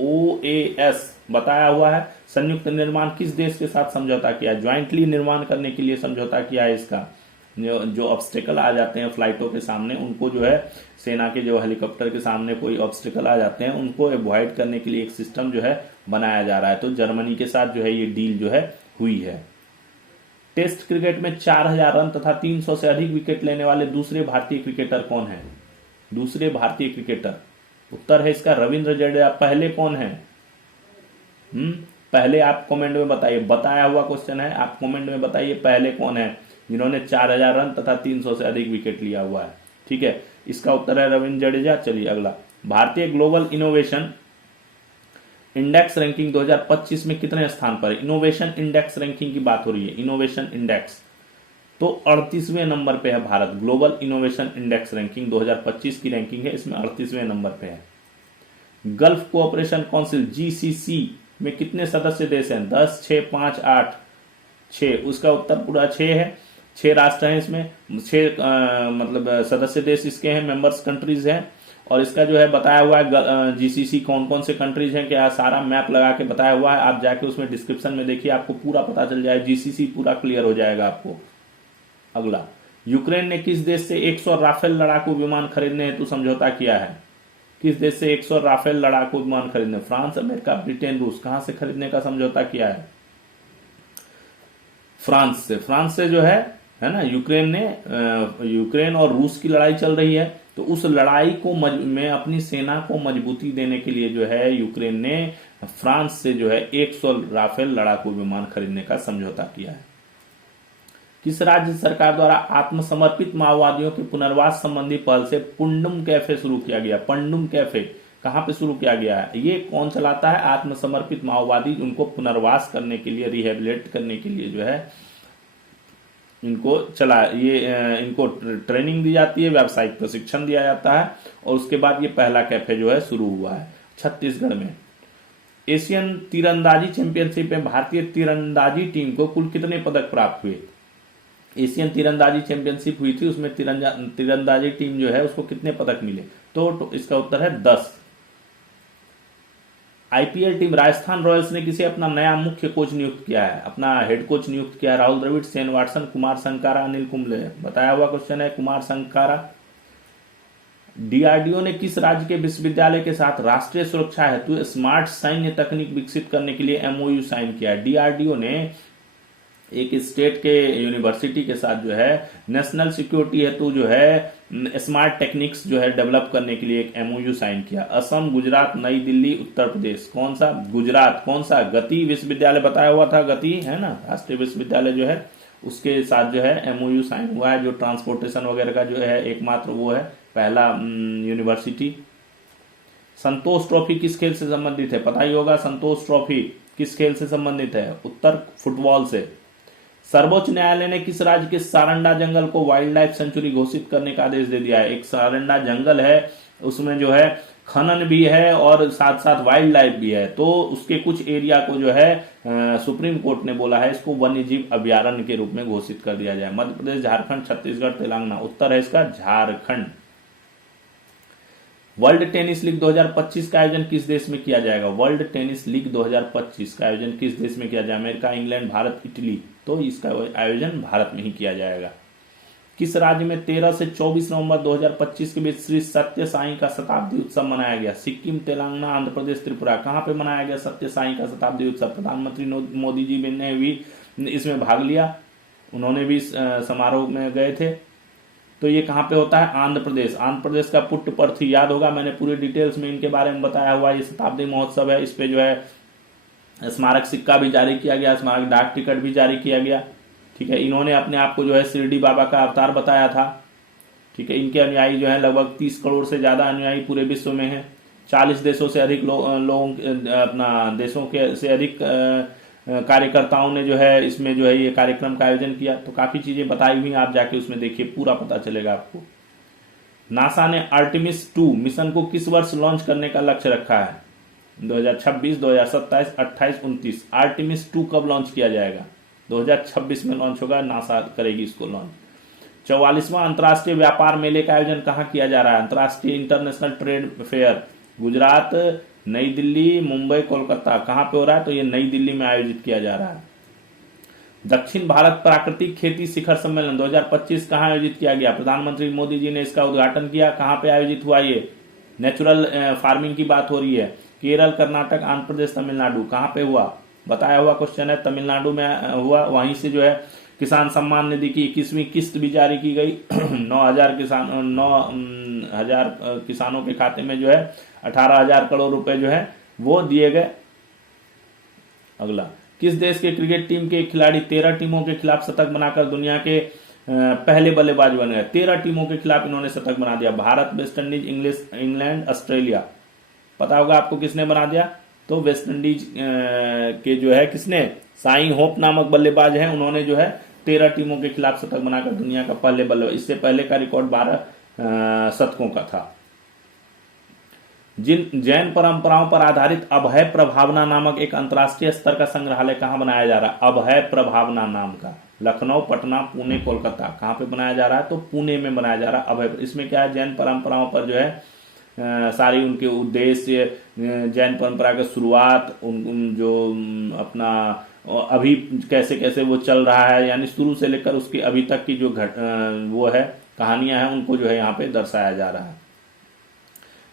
OAS बताया हुआ है। संयुक्त निर्माण किस देश के साथ समझौता किया? ज्वाइंटली निर्माण करने के लिए समझौता किया है इसका। जो ऑब्स्टेकल आ जाते हैं फ्लाइटों के सामने, उनको जो है सेना के जो हेलीकॉप्टर के सामने कोई ऑब्स्टेकल आ जाते हैं उनको अवॉइड करने के लिए एक सिस्टम जो है बनाया जा रहा है। तो जर्मनी के साथ जो है ये डील जो है हुई है। टेस्ट क्रिकेट में 4000 रन तथा 300 से अधिक विकेट लेने वाले दूसरे भारतीय क्रिकेटर कौन है? दूसरे भारतीय क्रिकेटर, उत्तर है इसका रविंद्र जडेजा। पहले कौन है? पहले आप कमेंट में बताइए, बताया हुआ क्वेश्चन है, आप कमेंट में बताइए पहले कौन है जिन्होंने 4000 रन तथा 300 से अधिक विकेट लिया हुआ है। ठीक है, इसका उत्तर है रविंद्र जडेजा। चलिए अगला, भारतीय ग्लोबल इनोवेशन इंडेक्स रैंकिंग 2025 में कितने स्थान पर है? इनोवेशन इंडेक्स रैंकिंग की बात हो रही है, इनोवेशन इंडेक्स, तो 38वें नंबर पे है Bharat. Global innovation index ranking 2025 की रैंकिंग है, इसमें 38वें नंबर पे है। गल्फ कोऑपरेशन काउंसिल GCC में कितने सदस्य देश हैं? 10, 6, 5, 8, 6। उसका उत्तर पूरा 6 है। 6 राष्ट्र हैं इसमें, 6 मतलब सदस्य देश इसके हैं, मेंबर्स कंट्रीज हैं। और इसका जो है बताया हुआ है जीसीसी कौन कौन से कंट्रीज हैं, क्या सारा मैप लगा के बताया हुआ है। आप जाके उसमें डिस्क्रिप्शन में देखिए, आपको पूरा पता चल जाए, जीसीसी पूरा क्लियर हो जाएगा आपको। अगला, यूक्रेन ने किस देश से 100 राफेल लड़ाकू विमान खरीदने हेतु समझौता किया है? किस देश से 100 राफेल लड़ाकू विमान खरीदने? फ्रांस, अमेरिका, ब्रिटेन, रूस। कहां से खरीदने का समझौता किया है? फ्रांस से। फ्रांस से जो है ना, यूक्रेन और रूस की लड़ाई चल रही है, तो उस लड़ाई को में अपनी सेना को मजबूती देने के लिए जो है यूक्रेन ने फ्रांस से जो है 100 राफेल लड़ाकू विमान खरीदने का समझौता किया है। किस राज्य सरकार द्वारा आत्मसमर्पित माओवादियों के पुनर्वास संबंधी पहल से पुंडुम कैफे शुरू किया गया? पंडुम कैफे कहां पे शुरू किया गया है? ये कौन चलाता है? आत्मसमर्पित माओवादी, उनको पुनर्वास करने के लिए, रिहेबिलिट करने के लिए जो है इनको इनको ट्रेनिंग दी जाती है, व्यावसायिक प्रशिक्षण दिया जाता है, और उसके बाद ये पहला कैफे जो है शुरू हुआ है छत्तीसगढ़ में। एशियन तीरंदाजी चैंपियनशिप में भारतीय तीरंदाजी टीम को कुल कितने पदक प्राप्त हुए? एशियन तीरंदाजी चैंपियनशिप हुई थी, उसमें तीरंदाजी टीम जो है उसको कितने पदक मिले? तो इसका उत्तर है 10। आईपीएल टीम राजस्थान रॉयल्स ने किसे अपना नया मुख्य कोच नियुक्त किया है, अपना हेड कोच नियुक्त किया है? Rahul Dravid, Shane Watson, Kumar Sangakkara, Anil Kumble. बताया हुआ क्वेश्चन है कुमार संकारा। डीआरडीओ ने किस राज्य के विश्वविद्यालय के साथ राष्ट्रीय सुरक्षा हेतु स्मार्ट सैन्य तकनीक विकसित करने के लिए एमओयू साइन किया है? डीआरडीओ ने एक स्टेट के यूनिवर्सिटी के साथ जो है नेशनल सिक्योरिटी हेतु जो है स्मार्ट टेक्निक्स जो है डेवलप करने के लिए एक एमओयू साइन किया। असम, गुजरात, नई दिल्ली, उत्तर प्रदेश। कौन सा? गुजरात। कौन सा? गति विश्वविद्यालय बताया हुआ था, गति है ना, राष्ट्रीय विश्वविद्यालय जो है उसके साथ जो है एमओयू साइन हुआ है, जो ट्रांसपोर्टेशन वगैरह का जो है एकमात्र वो है पहला यूनिवर्सिटी। संतोष ट्रॉफी किस खेल से संबंधित है? पता ही होगा, संतोष ट्रॉफी किस खेल से संबंधित है? उत्तर फुटबॉल से। सर्वोच्च न्यायालय ने किस राज्य के सारंडा जंगल को वाइल्ड लाइफ सेंचुरी घोषित करने का आदेश दे दिया है? एक सारंडा जंगल है, उसमें जो है खनन भी है और साथ साथ वाइल्ड लाइफ भी है, तो उसके कुछ एरिया को जो है सुप्रीम कोर्ट ने बोला है इसको वन्य जीव अभ्यारण्य के रूप में घोषित कर दिया जाए। मध्य प्रदेश, झारखंड, छत्तीसगढ़, तेलंगाना। उत्तर है इसका झारखंड। वर्ल्ड टेनिस लीग 2025 का आयोजन किस देश में किया जाएगा? वर्ल्ड टेनिस लीग 2025 का आयोजन किस देश में किया जाएगा? America, England, Bharat, Italy. तो इसका आयोजन भारत में ही किया जाएगा। किस राज्य में 13 से 24 नवंबर 2025 के बीच श्री सत्य साई का शताब्दी उत्सव मनाया गया? सिक्किम, तेलंगाना, आंध्र प्रदेश, त्रिपुरा। कहां पे मनाया गया सत्य साई का शताब्दी उत्सव? प्रधानमंत्री मोदी जी ने भी इसमें भाग लिया, उन्होंने भी समारोह में गए थे। तो ये कहां पे होता है? आंध्र प्रदेश। आंध्र प्रदेश का पुट्टपर्थी, याद होगा मैंने पूरे डिटेल्स में इनके बारे में बताया हुआ। ये शताब्दी महोत्सव है, इस पे जो है स्मारक सिक्का भी जारी किया गया, स्मारक डाक टिकट भी जारी किया गया। ठीक है, इन्होंने अपने आप को जो है शिरडी बाबा का अवतार बताया था। ठीक है, इनके अनुयायी जो है लगभग 30 करोड़ से ज्यादा अनुयायी पूरे विश्व में हैं। 40 देशों से अधिक देशों के से अधिक कार्यकर्ताओं ने जो है इसमें जो है ये कार्यक्रम का आयोजन किया। तो काफी चीजें बताई हुई, आप जाके उसमें देखिए, पूरा पता चलेगा आपको। नासा ने आर्टेमिस 2 मिशन को किस वर्ष लॉन्च करने का लक्ष्य रखा है? 2026, 2027, 28, 29। आर्टेमिस 2 कब लॉन्च किया जाएगा? 2026 में लॉन्च होगा, नासा करेगी इसको लॉन्च। 44वां अंतर्राष्ट्रीय व्यापार मेले का आयोजन कहां किया जा रहा है? अंतर्राष्ट्रीय इंटरनेशनल ट्रेड फेयर गुजरात, नई दिल्ली, मुंबई, कोलकाता। कहां पे हो रहा है? तो ये नई दिल्ली में आयोजित किया जा रहा है। दक्षिण भारत प्राकृतिक खेती शिखर सम्मेलन 2025 कहां आयोजित किया गया? प्रधानमंत्री मोदी जी ने इसका उद्घाटन किया। कहां पे आयोजित हुआ? ये नेचुरल फार्मिंग की बात हो रही है। केरल, कर्नाटक, आंध्र प्रदेश, तमिलनाडु। कहां पे हुआ? बताया हुआ क्वेश्चन है, तमिलनाडु में हुआ। वहीं से जो है किसान सम्मान निधि की 21वीं किस्त भी जारी की गई। 9,000 किसानों के खाते में जो है 18,000 करोड़ रुपए जो है वो दिए गए। अगला, किस देश के क्रिकेट टीम के खिलाड़ी 13 टीमों के खिलाफ शतक बनाकर दुनिया के पहले बल्लेबाज बन गए? 13 टीमों के खिलाफ इन्होंने शतक बना दिया। Bharat, West Indies, England, Australia. पता होगा आपको किसने बना दिया? तो वेस्ट इंडीज के जो है किसने, साई होप नामक बल्लेबाज हैं, उन्होंने जो है 13 टीमों के खिलाफ शतक बनाकर दुनिया का पहले बल्लेबाज। इससे पहले का रिकॉर्ड 12 शतकों का था। जिन जैन परंपराओं पर आधारित अभय प्रभावना नामक एक अंतर्राष्ट्रीय स्तर का संग्रहालय कहां बनाया जा रहा है? अभय प्रभावना नाम का। लखनऊ, पटना, पुणे, कोलकाता। कहां पे बनाया जा रहा है? तो पुणे में बनाया जा रहा है अभय। इसमें क्या है, जैन परंपराओं पर जो है सारी उनके उद्देश्य, जैन परंपरा का शुरुआत, जो अपना अभी कैसे कैसे वो चल रहा है, यानी शुरू से लेकर उसकी अभी तक की जो वो है कहानियां हैं, उनको जो है यहाँ पे दर्शाया जा रहा है।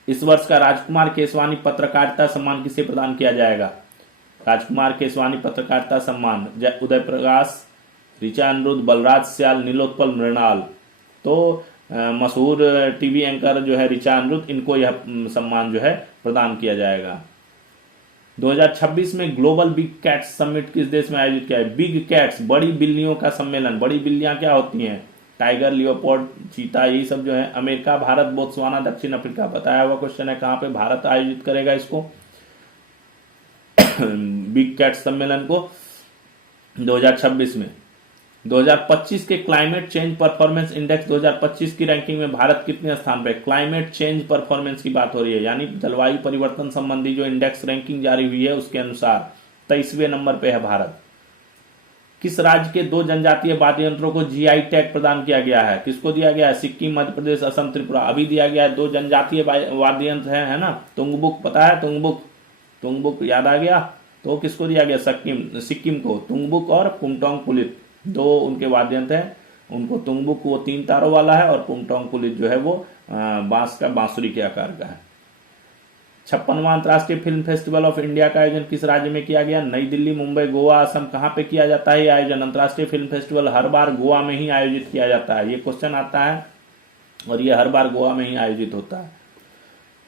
इस वर्ष का राजकुमार केसवानी पत्रकारिता सम्मान किसे प्रदान किया जाएगा? राजकुमार केसवानी पत्रकारिता सम्मान उदय प्रकाश, ऋचा अनिरुद्ध, बलराज स्याल, नीलोत्पल मृणाल। तो मशहूर टीवी एंकर जो है ऋचा अनिरुद्ध, इनको यह सम्मान जो है प्रदान किया जाएगा। 2026 में ग्लोबल बिग कैट्स समिट किस देश में आयोजित किया है? बिग कैट्स, बड़ी बिल्लियों का सम्मेलन। बड़ी बिल्लियां क्या होती हैं? टाइगर, लियोपोर्ड, चीता, यही सब जो है। अमेरिका, भारत, बोत्सवाना, दक्षिण अफ्रीका। बताया हुआ क्वेश्चन है, कहां पे भारत आयोजित करेगा इसको बिग कैट्स सम्मेलन को? 2026 में। 2025 के क्लाइमेट चेंज परफॉर्मेंस इंडेक्स 2025 की रैंकिंग में भारत कितने स्थान पे? क्लाइमेट चेंज परफॉर्मेंस की बात हो रही है, यानी जलवायु परिवर्तन संबंधी जो इंडेक्स रैंकिंग जारी हुई है उसके अनुसार 23वें नंबर पे है भारत। किस राज्य के 2 जनजातीय वाद्य यंत्रों को जीआई टैग प्रदान किया गया है? किसको दिया गया है? सिक्किम, मध्य प्रदेश, असम, त्रिपुरा। अभी दिया गया है। 2 जनजातीय वाद्य यंत्र है ना। तुंगबुक पता है? तुंगबुक याद आ गया? तो किसको दिया गया? सिक्किम को तुंगबुक और पुमटोंग पुलित, 2 उनके वाद्य यंत्र हैं। उनको तुंगबुक वो 3 तारों वाला है और पुमटोंग पुलित जो है वो बांस का, बांसुरी के आकार का है। 56वां अंतर्राष्ट्रीय फिल्म फेस्टिवल ऑफ इंडिया का आयोजन किस राज्य में किया गया? नई दिल्ली, मुंबई, गोवा, असम। कहां पे किया जाता है ये आयोजन? अंतर्राष्ट्रीय फिल्म फेस्टिवल हर बार गोवा में ही आयोजित किया जाता है। ये क्वेश्चन आता है और ये हर बार गोवा में ही आयोजित होता है।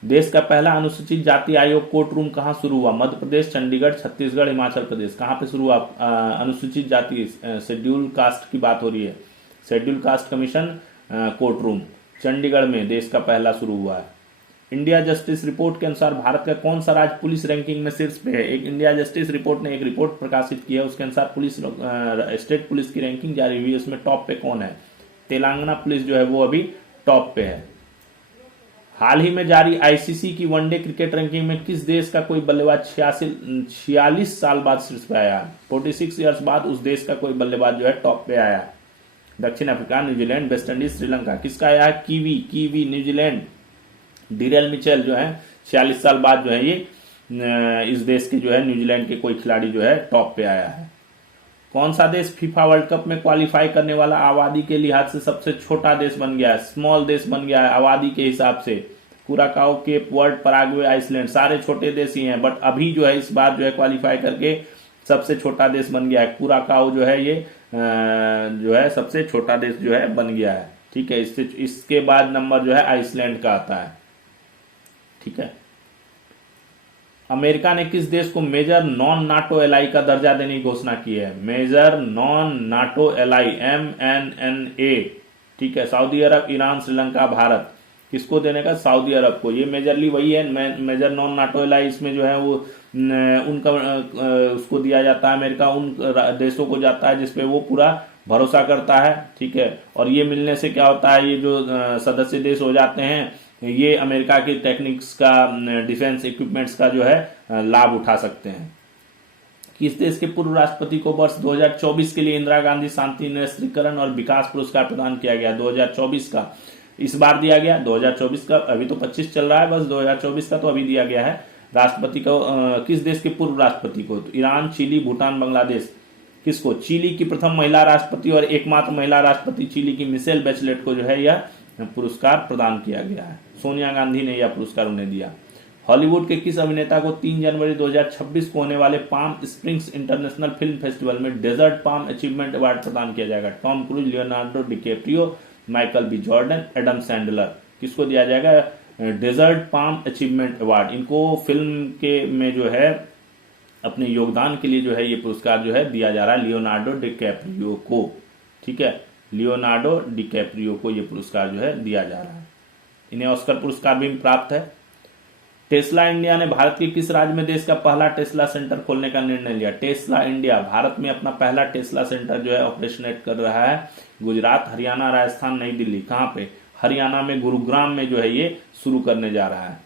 देश का पहला अनुसूचित जाति आयोग कोर्ट रूम कहां शुरू हुआ? मध्य प्रदेश, चंडीगढ़, छत्तीसगढ़, हिमाचल प्रदेश। कहां पे शुरू हुआ? अनुसूचित जाति, शेड्यूल कास्ट की बात हो रही है। Schedule caste commission court room Chandigarh में देश का पहला शुरू हुआ है। इंडिया जस्टिस रिपोर्ट के अनुसार भारत का कौन सा राज्य पुलिस रैंकिंग में शीर्ष पे है? एक इंडिया जस्टिस रिपोर्ट ने एक रिपोर्ट प्रकाशित की है, उसके अनुसार पुलिस, स्टेट पुलिस की रैंकिंग जारी हुई है। उसमें टॉप पे कौन है? तेलंगाना पुलिस जो है वो अभी टॉप पे है। हाल ही में जारी आईसीसी की वनडे क्रिकेट रैंकिंग में किस देश का कोई बल्लेबाज 46 साल बाद शीर्ष पे आया? 46 ईयर्स बाद उस देश का कोई बल्लेबाज जो है टॉप पे आया। दक्षिण Africa, New Zealand, West Indies, Sri Lanka. किसका आया है? Kiwi New Zealand. डिरेल मिचेल जो है 46 साल बाद जो है ये इस देश के जो है न्यूजीलैंड के कोई खिलाड़ी जो है टॉप पे आया है। कौन सा देश फीफा वर्ल्ड कप में क्वालिफाई करने वाला आबादी के लिहाज से सबसे छोटा देश बन गया है? स्मॉल देश बन गया है आबादी के हिसाब से। Curacao, Cape Verde, Paraguay, Iceland, सारे छोटे देश ही हैं, बट अभी जो है इस बार जो है क्वालिफाई करके सबसे छोटा देश बन गया है। कुराकाओ जो है ये जो है सबसे छोटा देश जो है बन गया है। ठीक है, इसके बाद नंबर जो है आइसलैंड का आता है। ठीक है। अमेरिका ने किस देश को मेजर नॉन नाटो एलाई का दर्जा देने की घोषणा की है? Major non NATO ally, MNNA। ठीक है। Saudi Arab, Iran, Sri Lanka, Bharat. किसको देने का? सऊदी अरब को। ये मेजरली वही है, मेजर नॉन नाटो एलाई। इसमें जो है वो उनका उसको दिया जाता है, अमेरिका उन देशों को जाता है जिसपे वो पूरा भरोसा करता है। ठीक है। और ये मिलने से क्या होता है, ये जो सदस्य देश हो जाते हैं ये अमेरिका की टेक्निक्स का, डिफेंस इक्विपमेंट्स का जो है लाभ उठा सकते हैं। किस देश के पूर्व राष्ट्रपति को वर्ष 2024 के लिए इंदिरा गांधी शांति निरस्त्रीकरण और विकास पुरस्कार प्रदान किया गया? 2024 का इस बार दिया गया। 2024 का, अभी तो 25 चल रहा है, बस 2024 का तो अभी दिया गया है। राष्ट्रपति को किस देश के पूर्व राष्ट्रपति को? तो ईरान, चिली, भूटान, बांग्लादेश। किसको? चिली की प्रथम महिला राष्ट्रपति और एकमात्र महिला राष्ट्रपति चिली की मिशेल बैचलेट को जो है यह पुरस्कार प्रदान किया गया है। सोनिया गांधी ने यह पुरस्कार उन्हें दिया। हॉलीवुड के किस अभिनेता को 3 जनवरी 2026 को होने वाले Palm Springs International Film Festival में डेजर्ट पाम अचीवमेंट अवार्ड प्रदान किया जाएगा? Tom Cruise, Leonardo DiCaprio, Michael B Jordan, Adam Sandler. किसको दिया जाएगा डेजर्ट पाम अचीवमेंट अवार्ड? इनको फिल्म के में जो है अपने योगदान के लिए जो है ये पुरस्कार जो है दिया जा रहा है लियोनार्डो डिकैप्रियो को। ठीक है, लियोनार्डो डिकैप्रियो को ये पुरस्कार जो है दिया जा रहा है। इन्हें ऑस्कर पुरस्कार भी प्राप्त है। टेस्ला इंडिया ने भारत के किस राज्य में देश का पहला टेस्ला सेंटर खोलने का निर्णय लिया? टेस्ला इंडिया भारत में अपना पहला टेस्ला सेंटर जो है ऑपरेशनेट कर रहा है। गुजरात, हरियाणा, राजस्थान, नई दिल्ली। कहां पे? हरियाणा में गुरुग्राम में जो है ये शुरू करने जा रहा है।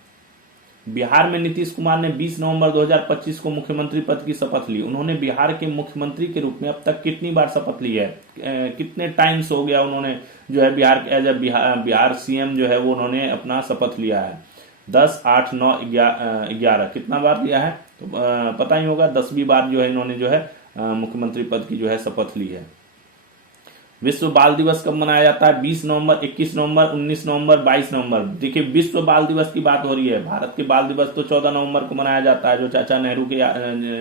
बिहार में नीतीश कुमार ने 20 नवंबर 2025 को मुख्यमंत्री पद की शपथ ली। उन्होंने बिहार के मुख्यमंत्री के रूप में अब तक कितनी बार शपथ ली है? कितने टाइम्स हो गया उन्होंने जो है बिहार सीएम जो है वो उन्होंने अपना शपथ लिया है? 10, 8, 9, 11 कितना बार लिया है तो पता ही होगा, 10वीं बार जो है इन्होंने जो है मुख्यमंत्री पद की जो है शपथ ली है। विश्व बाल दिवस कब मनाया जाता है? 20 नवंबर, 21 नवंबर, 19 नवंबर, 22 नवंबर। देखिए विश्व बाल दिवस की बात हो रही है, भारत के बाल दिवस तो 14 नवंबर को मनाया जाता है, जो चाचा नेहरू के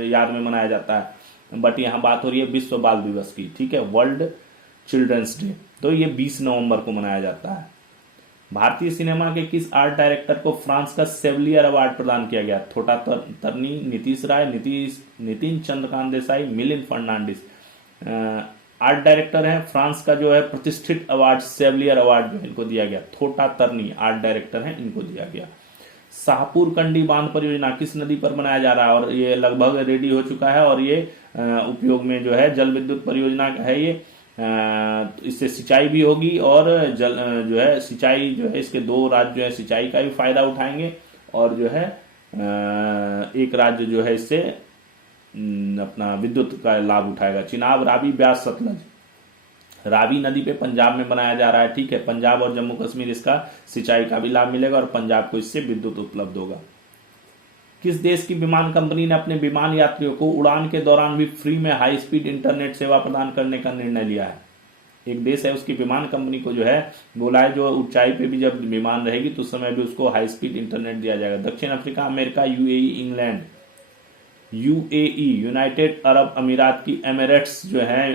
याद में मनाया जाता है, बट यहाँ बात हो रही है विश्व बाल दिवस की, ठीक है, वर्ल्ड चिल्ड्रंस डे, तो ये 20 नवंबर को मनाया जाता है। भारतीय सिनेमा के किस आर्ट डायरेक्टर को फ्रांस का सेवलियर अवार्ड प्रदान किया गया? छोटा तरनी, नीतीश राय, नितिन चंद्रकांत देसाई, मिलिंद फर्नांडिस। आर्ट डायरेक्टर है फ्रांस का जो है प्रतिष्ठित अवार्ड सेवलियर अवार्ड जो इनको दिया गया, छोटा तरनी आर्ट डायरेक्टर है, इनको दिया गया। शाहपुर कंडी बांध परियोजना किस नदी पर बनाया जा रहा है? और ये लगभग रेडी हो चुका है और ये उपयोग में जो है, जल विद्युत परियोजना है ये, इससे सिंचाई भी होगी और जल जो है सिंचाई जो है, इसके 2 राज्य जो है सिंचाई का भी फायदा उठाएंगे और जो है एक राज्य जो है इससे अपना विद्युत का लाभ उठाएगा। चिनाब, रावी, ब्यास, सतलज। रावी नदी पे पंजाब में बनाया जा रहा है, ठीक है, पंजाब और जम्मू कश्मीर इसका सिंचाई का भी लाभ मिलेगा और पंजाब को इससे विद्युत उपलब्ध होगा। किस देश की विमान कंपनी ने अपने विमान यात्रियों को उड़ान के दौरान भी फ्री में हाई स्पीड इंटरनेट सेवा प्रदान करने का निर्णय लिया है? एक देश है, उसकी विमान कंपनी को जो है बोला है जो ऊंचाई पे भी जब विमान रहेगी तो उस समय भी उसको हाई स्पीड इंटरनेट दिया जाएगा। दक्षिण Africa, America, UAE, England. UAE, United Arab अमीरात की एमिरेट्स जो है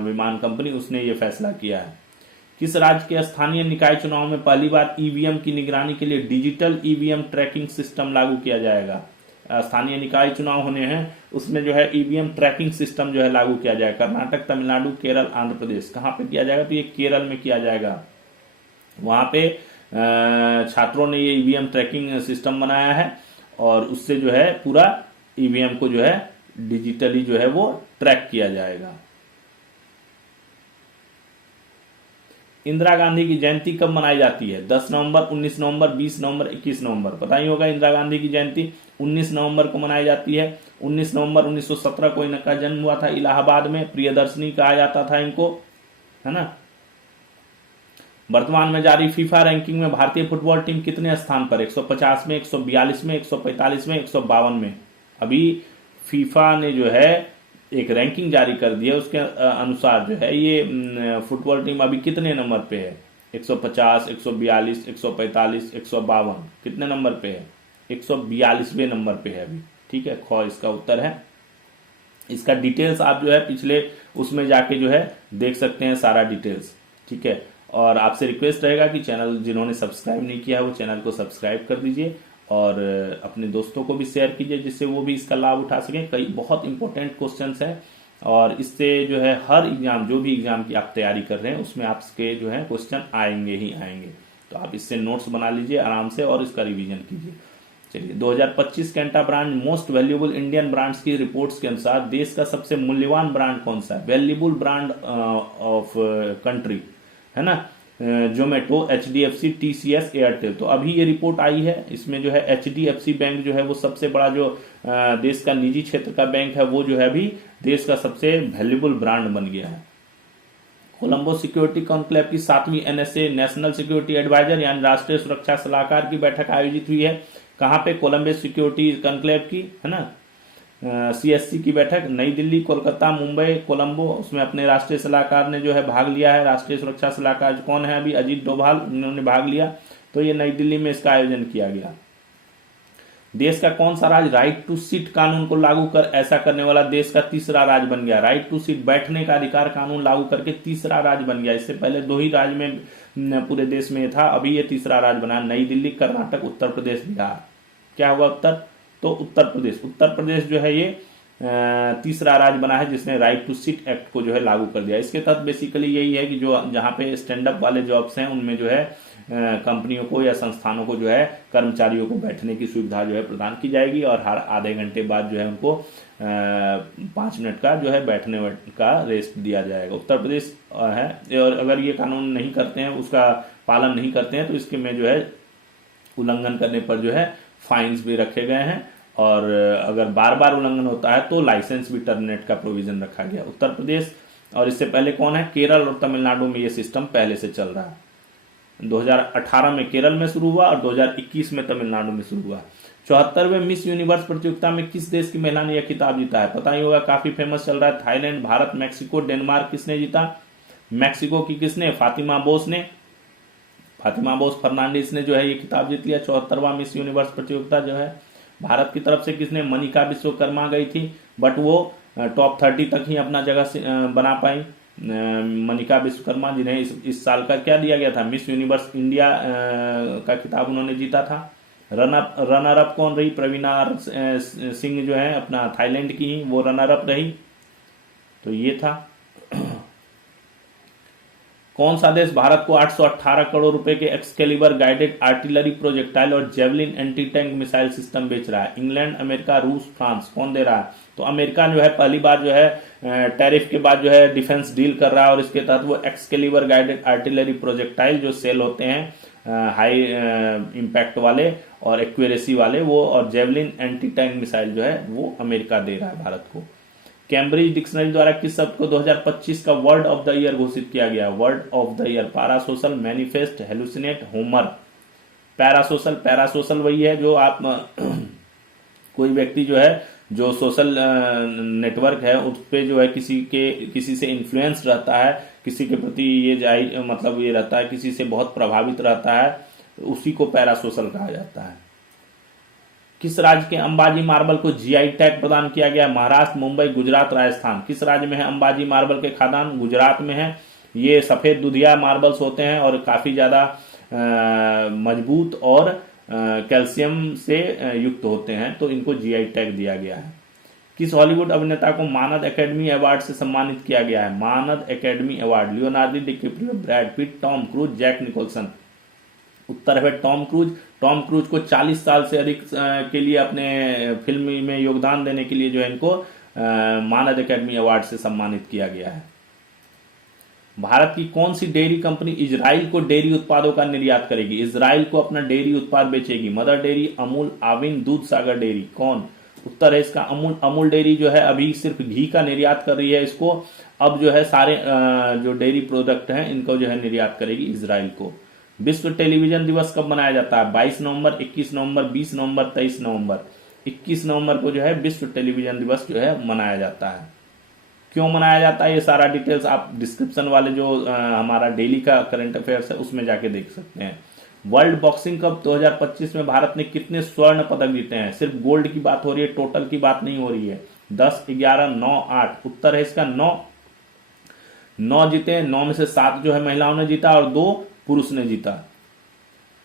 विमान कंपनी, उसने ये फैसला किया है। किस राज्य के स्थानीय निकाय चुनाव में पहली बार ईवीएम की निगरानी के लिए डिजिटल ईवीएम ट्रैकिंग सिस्टम लागू किया जाएगा? स्थानीय निकाय चुनाव होने हैं, उसमें जो है ईवीएम ट्रैकिंग सिस्टम जो है लागू किया जाएगा। कर्नाटक, तमिलनाडु, केरल, आंध्र प्रदेश। कहां पे किया जाएगा? तो ये केरल में किया जाएगा। वहां पे छात्रों ने ये ईवीएम ट्रैकिंग सिस्टम बनाया है और उससे जो है पूरा ईवीएम को जो है डिजिटली जो है वो ट्रैक किया जाएगा। इंदिरा गांधी की जयंती कब मनाई जाती है? 10 नवंबर, 19 नवंबर, 20 नवंबर, 21 नवंबर। पता ही होगा इंदिरा गांधी की जयंती 19 नवंबर को मनाई जाती है। 19 नवंबर 1917 को इनका जन्म हुआ था इलाहाबाद में, प्रियदर्शनी कहा जाता था इनको, है ना। वर्तमान में जारी फीफा रैंकिंग में भारतीय फुटबॉल टीम कितने स्थान पर? 150 में, 142 में, 145 में, 152 में। अभी फीफा ने जो है एक रैंकिंग जारी कर दी है, उसके अनुसार जो है ये फुटबॉल टीम अभी कितने नंबर पे है? 150, 142, 145, 152, कितने नंबर पे है? 142वें नंबर पे है अभी, ठीक है, ख इसका उत्तर है। इसका डिटेल्स आप जो है पिछले उसमें जाके जो है देख सकते हैं सारा डिटेल्स, ठीक है। और आपसे रिक्वेस्ट रहेगा कि चैनल जिन्होंने सब्सक्राइब नहीं किया है वो चैनल को सब्सक्राइब कर दीजिए और अपने दोस्तों को भी शेयर कीजिए जिससे वो भी इसका लाभ उठा सकें। कई बहुत इंपॉर्टेंट क्वेश्चंस हैं और इससे जो है हर एग्जाम, जो भी एग्जाम की आप तैयारी कर रहे हैं उसमें आपके जो है क्वेश्चन आएंगे ही आएंगे। तो आप इससे नोट्स बना लीजिए आराम से और इसका रिवीजन कीजिए। चलिए, 2025 Kantar brand most valuable Indian brands की रिपोर्ट्स के अनुसार देश का सबसे मूल्यवान ब्रांड कौन सा है? वैल्यूएबल ब्रांड ऑफ कंट्री, है ना, जोमेटो, HDFC, TCS, एयरटेल। तो अभी ये रिपोर्ट आई है, इसमें जो है HDFC बैंक जो है वो सबसे बड़ा जो देश का निजी क्षेत्र का बैंक है वो जो है अभी देश का सबसे वैल्यूएबल ब्रांड बन गया है। कोलंबो सिक्योरिटी कॉन्क्लेव की 7वीं NSA नेशनल सिक्योरिटी एडवाइजर यानी राष्ट्रीय सुरक्षा सलाहकार की बैठक आयोजित हुई है। कहां पे? कोलंबो सिक्योरिटी कॉन्क्लेव की, है ना, CSC की बैठक नई दिल्ली, कोलकाता, मुंबई, कोलंबो, उसमें अपने राष्ट्रीय सलाहकार ने जो है भाग लिया है। राष्ट्रीय सुरक्षा सलाहकार कौन है? अभी अजीत डोभाल, उन्होंने भाग लिया। तो ये नई दिल्ली में इसका आयोजन किया गया। देश का कौन सा राज्य राइट टू सीट कानून को लागू कर ऐसा करने वाला देश का तीसरा राज्य बन गया? राइट टू सीट, बैठने का अधिकार कानून लागू करके तीसरा राज्य बन गया। इससे पहले 2 ही राज्य में पूरे देश में था, अभी ये तीसरा राज्य बना। नई दिल्ली, कर्नाटक, उत्तर प्रदेश, बिहार। क्या होगा उत्तर? तो उत्तर प्रदेश। उत्तर प्रदेश जो है ये तीसरा राज्य बना है जिसने राइट टू सीट एक्ट को जो है लागू कर दिया। इसके तहत बेसिकली यही है कि जो जहां पे स्टैंड अप वाले जॉब्स हैं उनमें जो है कंपनियों को या संस्थानों को जो है कर्मचारियों को बैठने की सुविधा जो है प्रदान की जाएगी और हर आधे घंटे बाद जो है उनको 5 मिनट का जो है बैठने का रेस्ट दिया जाएगा। उत्तर प्रदेश है और अगर ये कानून नहीं करते हैं, उसका पालन नहीं करते हैं तो इसके में जो है उल्लंघन करने पर जो है फाइन्स भी रखे गए हैं और अगर बार बार उल्लंघन होता है तो लाइसेंस भी टर्मिनेट का प्रोविजन रखा गया। उत्तर प्रदेश और इससे पहले कौन है? केरल और तमिलनाडु में ये सिस्टम पहले से चल रहा है। 2018 में केरल में शुरू हुआ और 2021 में तमिलनाडु में शुरू हुआ। 74वें मिस यूनिवर्स प्रतियोगिता में किस देश की महिला ने यह खिताब जीता है? पता ही होगा, काफी फेमस चल रहा है। Thailand, Bharat, Mexico, Denmark. किसने जीता? मैक्सिको की किसने? फातिमा बोस ने। फातिमा बोस फर्नांडिस ने जो है ये खिताब जीत लिया। 74वां मिस यूनिवर्स प्रतियोगिता जो है भारत की तरफ से किसने? मनिका विश्वकर्मा गई थी, बट वो टॉप 30 तक ही अपना जगह बना पाई। मनिका विश्वकर्मा, जिन्हें इस साल का क्या दिया गया था? मिस यूनिवर्स इंडिया का खिताब उन्होंने जीता था। रनर अप कौन रही? प्रवीणा सिंह जो है अपना थाईलैंड की ही, वो रनर अप रही। तो ये था। कौन सा देश भारत को 818 करोड़ रुपए के एक्सकेलिबर गाइडेड आर्टिलरी प्रोजेक्टाइल और javelin anti tank missile system बेच रहा है? इंग्लैंड, अमेरिका, रूस, फ्रांस। कौन दे रहा है? तो अमेरिका जो है पहली बार जो है टैरिफ के बाद जो है डिफेंस डील कर रहा है और इसके तहत वो एक्सकेलिबर गाइडेड आर्टिलरी प्रोजेक्टाइल जो सेल होते हैं हाई इम्पैक्ट वाले और एक्यूरेसी वाले, वो और जेवलिन एंटी टैंक मिसाइल जो है वो अमेरिका दे रहा है भारत को। कैम्ब्रिज डिक्शनरी द्वारा किस शब्द को 2025 का वर्ड ऑफ द ईयर घोषित किया गया? Word of the year parasocial, manifest, hallucinate, Homer. Parasocial, parasocial वही है जो आप कोई व्यक्ति जो है जो सोशल नेटवर्क है उस पे जो है किसी से इन्फ्लुएंस रहता है, किसी के प्रति ये मतलब ये रहता है, किसी से बहुत प्रभावित रहता है, उसी को पैरासोशल कहा जाता है। किस राज्य के अंबाजी मार्बल को जीआई टैग प्रदान किया गया? महाराष्ट्र, मुंबई, गुजरात, राजस्थान। किस राज्य में है अंबाजी मार्बल के खदान? गुजरात में है। ये सफेद दुधिया मार्बल्स होते हैं और काफी ज्यादा मजबूत और कैल्शियम से युक्त होते हैं, तो इनको जीआई टैग दिया गया है। किस हॉलीवुड अभिनेता को मानद एकेडमी अवार्ड से सम्मानित किया गया है? मानद academy award. Leonardo DiCaprio, Brad Pitt, Tom Cruise, Jack Nicholson. उत्तर है टॉम क्रूज। टॉम क्रूज को 40 साल से अधिक के लिए अपने फिल्म में योगदान देने के लिए जो है इनको मानद एकेडमी अवार्ड से सम्मानित किया गया है। भारत की कौन सी डेयरी कंपनी इजराइल को डेयरी उत्पादों का निर्यात करेगी? इजराइल को अपना डेयरी उत्पाद बेचेगी। मदर डेयरी, अमूल, आविन, दूध सागर डेयरी। कौन? उत्तर है इसका अमूल। अमूल डेयरी जो है अभी सिर्फ घी का निर्यात कर रही है, इसको अब जो है सारे जो डेयरी प्रोडक्ट हैं इनको जो है निर्यात करेगी इजराइल को। विश्व टेलीविजन दिवस कब मनाया जाता है? 22 नवंबर, 21 नवंबर, 20 नवंबर, 23 नवंबर। 21 नवंबर को जो है विश्व टेलीविजन दिवस जो है मनाया जाता है। क्यों मनाया जाता है ये सारा डिटेल्स आप डिस्क्रिप्शन वाले जो हमारा डेली का करंट अफेयर्स है उसमें जाके देख सकते हैं। वर्ल्ड बॉक्सिंग कप 2025 में भारत ने कितने स्वर्ण पदक जीते हैं? सिर्फ गोल्ड की बात हो रही है, टोटल की बात नहीं हो रही है। 10, 11, 9, 8। उत्तर है इसका 9 जीते। 9 में से 7 जो है महिलाओं ने जीता और 2 पुरुष ने जीता।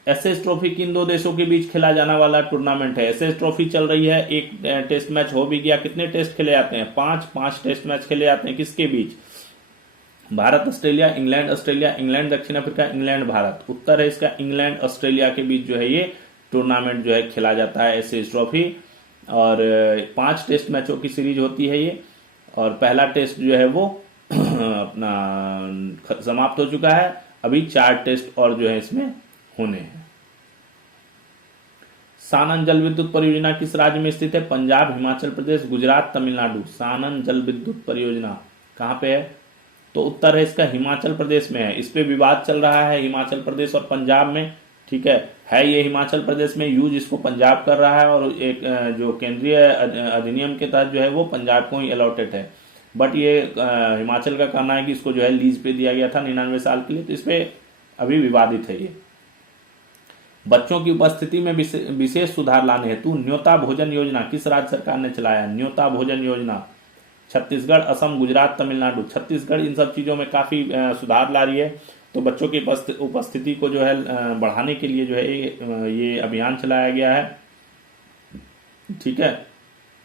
एसएस ट्रॉफी किन 2 देशों के बीच खेला जाने वाला टूर्नामेंट है? एसएस ट्रॉफी चल रही है, एक टेस्ट मैच हो भी गया। कितने टेस्ट खेले जाते हैं? 5 टेस्ट मैच खेले जाते हैं। किसके बीच? Bharat Australia, England Australia, England दक्षिण अफ्रीका, इंग्लैंड भारत। उत्तर है इसका इंग्लैंड ऑस्ट्रेलिया के बीच जो है ये टूर्नामेंट जो है खेला जाता है एसएस ट्रॉफी। और 5 टेस्ट मैचों की सीरीज होती है ये, और पहला टेस्ट जो है वो अपना समाप्त हो चुका है। अभी 4 टेस्ट और जो है इसमें होने हैं। सानन जल विद्युत परियोजना किस राज्य में स्थित है? पंजाब, हिमाचल प्रदेश, गुजरात, तमिलनाडु। सानन जल विद्युत परियोजना कहां पे है? तो उत्तर है इसका हिमाचल प्रदेश में है। इस पे विवाद चल रहा है हिमाचल प्रदेश और पंजाब में, ठीक है ये हिमाचल प्रदेश में, यूज इसको पंजाब कर रहा है और एक जो केंद्रीय अधिनियम के तहत जो है वो पंजाब को ही अलॉटेड है। बट ये हिमाचल का कहना है कि इसको जो है लीज पे दिया गया था 99 साल के लिए, तो इस पे अभी विवादित है ये। बच्चों की उपस्थिति में विशेष सुधार लाने हेतु न्योता भोजन योजना किस राज्य सरकार ने चलाया? न्योता भोजन योजना छत्तीसगढ़, असम, गुजरात, तमिलनाडु। छत्तीसगढ़ इन सब चीजों में काफी सुधार ला रही है, तो बच्चों की उपस्थिति को जो है बढ़ाने के लिए जो है ये अभियान चलाया गया है, ठीक है।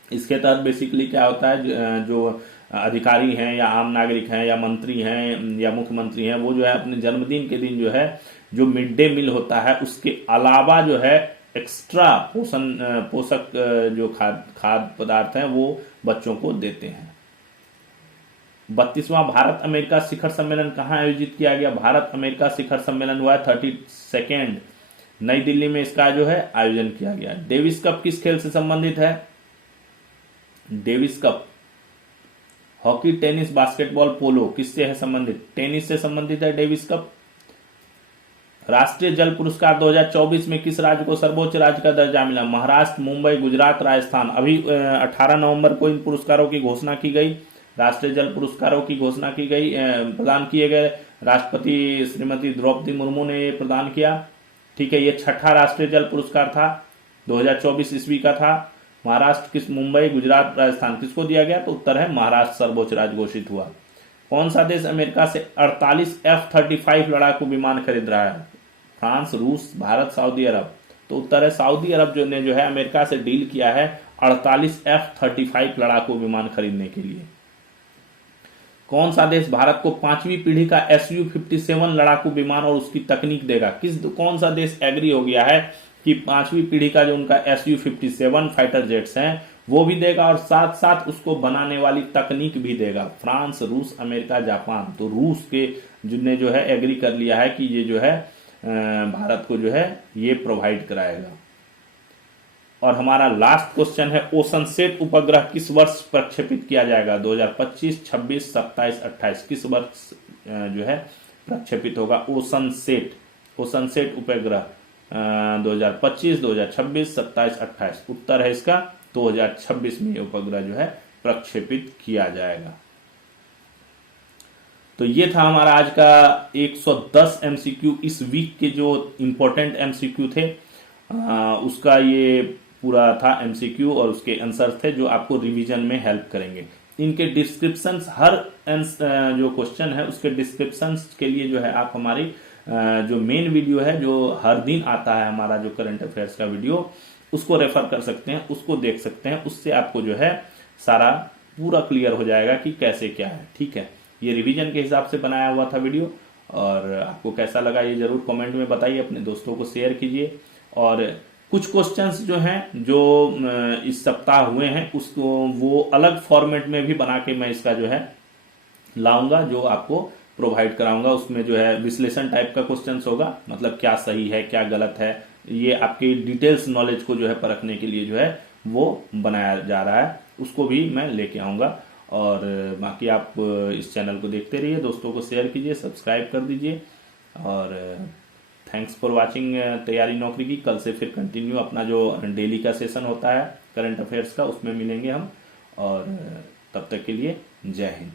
इसके तहत बेसिकली क्या होता है, जो अधिकारी हैं या आम नागरिक हैं या मंत्री हैं या मुख्यमंत्री हैं, वो जो है अपने जन्मदिन के दिन जो है जो मिड डे मील होता है उसके अलावा जो है एक्स्ट्रा पोषक जो खाद्य पदार्थ हैं वो बच्चों को देते हैं। 32वां भारत अमेरिका शिखर सम्मेलन कहां आयोजित किया गया? भारत अमेरिका शिखर सम्मेलन हुआ 32nd नई दिल्ली में, इसका जो है आयोजन किया गया। डेविस कप किस खेल से संबंधित है? Davis cup hockey, tennis, basketball, polo, किससे है संबंधित? टेनिस से संबंधित है डेविस कप। राष्ट्रीय जल पुरस्कार 2024 में किस राज्य को सर्वोच्च राज्य का दर्जा मिला? महाराष्ट्र, मुंबई, गुजरात, राजस्थान। अभी 18 नवंबर को इन पुरस्कारों की घोषणा की गई। राष्ट्रीय जल पुरस्कारों की घोषणा की गई, प्रदान किए गए। राष्ट्रपति श्रीमती द्रौपदी मुर्मू ने ये प्रदान किया। ठीक है, ये 6ठा राष्ट्रीय जल पुरस्कार था, 2024 ईस्वी का था। महाराष्ट्र किस, मुंबई, गुजरात, राजस्थान किसको दिया गया? तो उत्तर है महाराष्ट्र सर्वोच्च राज्य घोषित हुआ। कौन सा देश अमेरिका से 48 F-35 लड़ाकू विमान खरीद रहा है? फ्रांस, रूस, भारत, सऊदी अरब। तो उत्तर है सऊदी अरब जो है अमेरिका से डील किया है 48 F-35 लड़ाकू विमान खरीदने के लिए। कौन सा देश भारत को 5वीं पीढ़ी का Su-57 लड़ाकू विमान और उसकी तकनीक देगा? कौन सा देश एग्री हो गया है कि 5वीं पीढ़ी का जो उनका Su-57 फाइटर जेट्स हैं वो भी देगा और साथ साथ उसको बनाने वाली तकनीक भी देगा? फ्रांस, रूस, अमेरिका, जापान। तो रूस के जिनने जो है एग्री कर लिया है कि ये जो है भारत को जो है ये प्रोवाइड कराएगा। और हमारा लास्ट क्वेश्चन है, ओशन सेट उपग्रह किस वर्ष प्रक्षेपित किया जाएगा? 2025, 26, 27, 28 किस वर्ष जो है प्रक्षेपित होगा ओशन सेट उपग्रह? 2025, 2026, 27, 28। उत्तर है इसका 2026 में उपग्रह जो है प्रक्षेपित किया जाएगा। तो ये था हमारा आज का 110 एमसीक्यू। इस वीक के जो इंपॉर्टेंट एमसीक्यू थे उसका ये पूरा था एमसीक्यू और उसके आंसर थे जो आपको रिवीजन में हेल्प करेंगे। इनके डिस्क्रिप्शंस, हर जो क्वेश्चन है उसके डिस्क्रिप्शंस के लिए जो है आप हमारी जो मेन वीडियो है जो हर दिन आता है हमारा जो करंट अफेयर्स का वीडियो, उसको रेफर कर सकते हैं, उसको देख सकते हैं। उससे आपको जो है सारा पूरा क्लियर हो जाएगा कि कैसे क्या है। ठीक है, ये रिवीजन के हिसाब से बनाया हुआ था वीडियो। और आपको कैसा लगा ये जरूर कमेंट में बताइए, अपने दोस्तों को शेयर कीजिए। और कुछ क्वेश्चंस जो हैं जो इस सप्ताह हुए हैं उसको वो अलग फॉर्मेट में भी बना के मैं इसका जो है लाऊंगा, जो आपको प्रोवाइड कराऊंगा। उसमें जो है विश्लेषण टाइप का क्वेश्चंस होगा, मतलब क्या सही है क्या गलत है, ये आपकी डिटेल्स नॉलेज को जो है परखने के लिए जो है वो बनाया जा रहा है। उसको भी मैं लेके आऊंगा। और बाकी आप इस चैनल को देखते रहिए, दोस्तों को शेयर कीजिए, सब्सक्राइब कर दीजिए। और थैंक्स फॉर वाचिंग तैयारी नौकरी की। कल से फिर कंटिन्यू अपना जो डेली का सेशन होता है करंट अफेयर्स का उसमें मिलेंगे हम। और तब तक के लिए जय हिंद।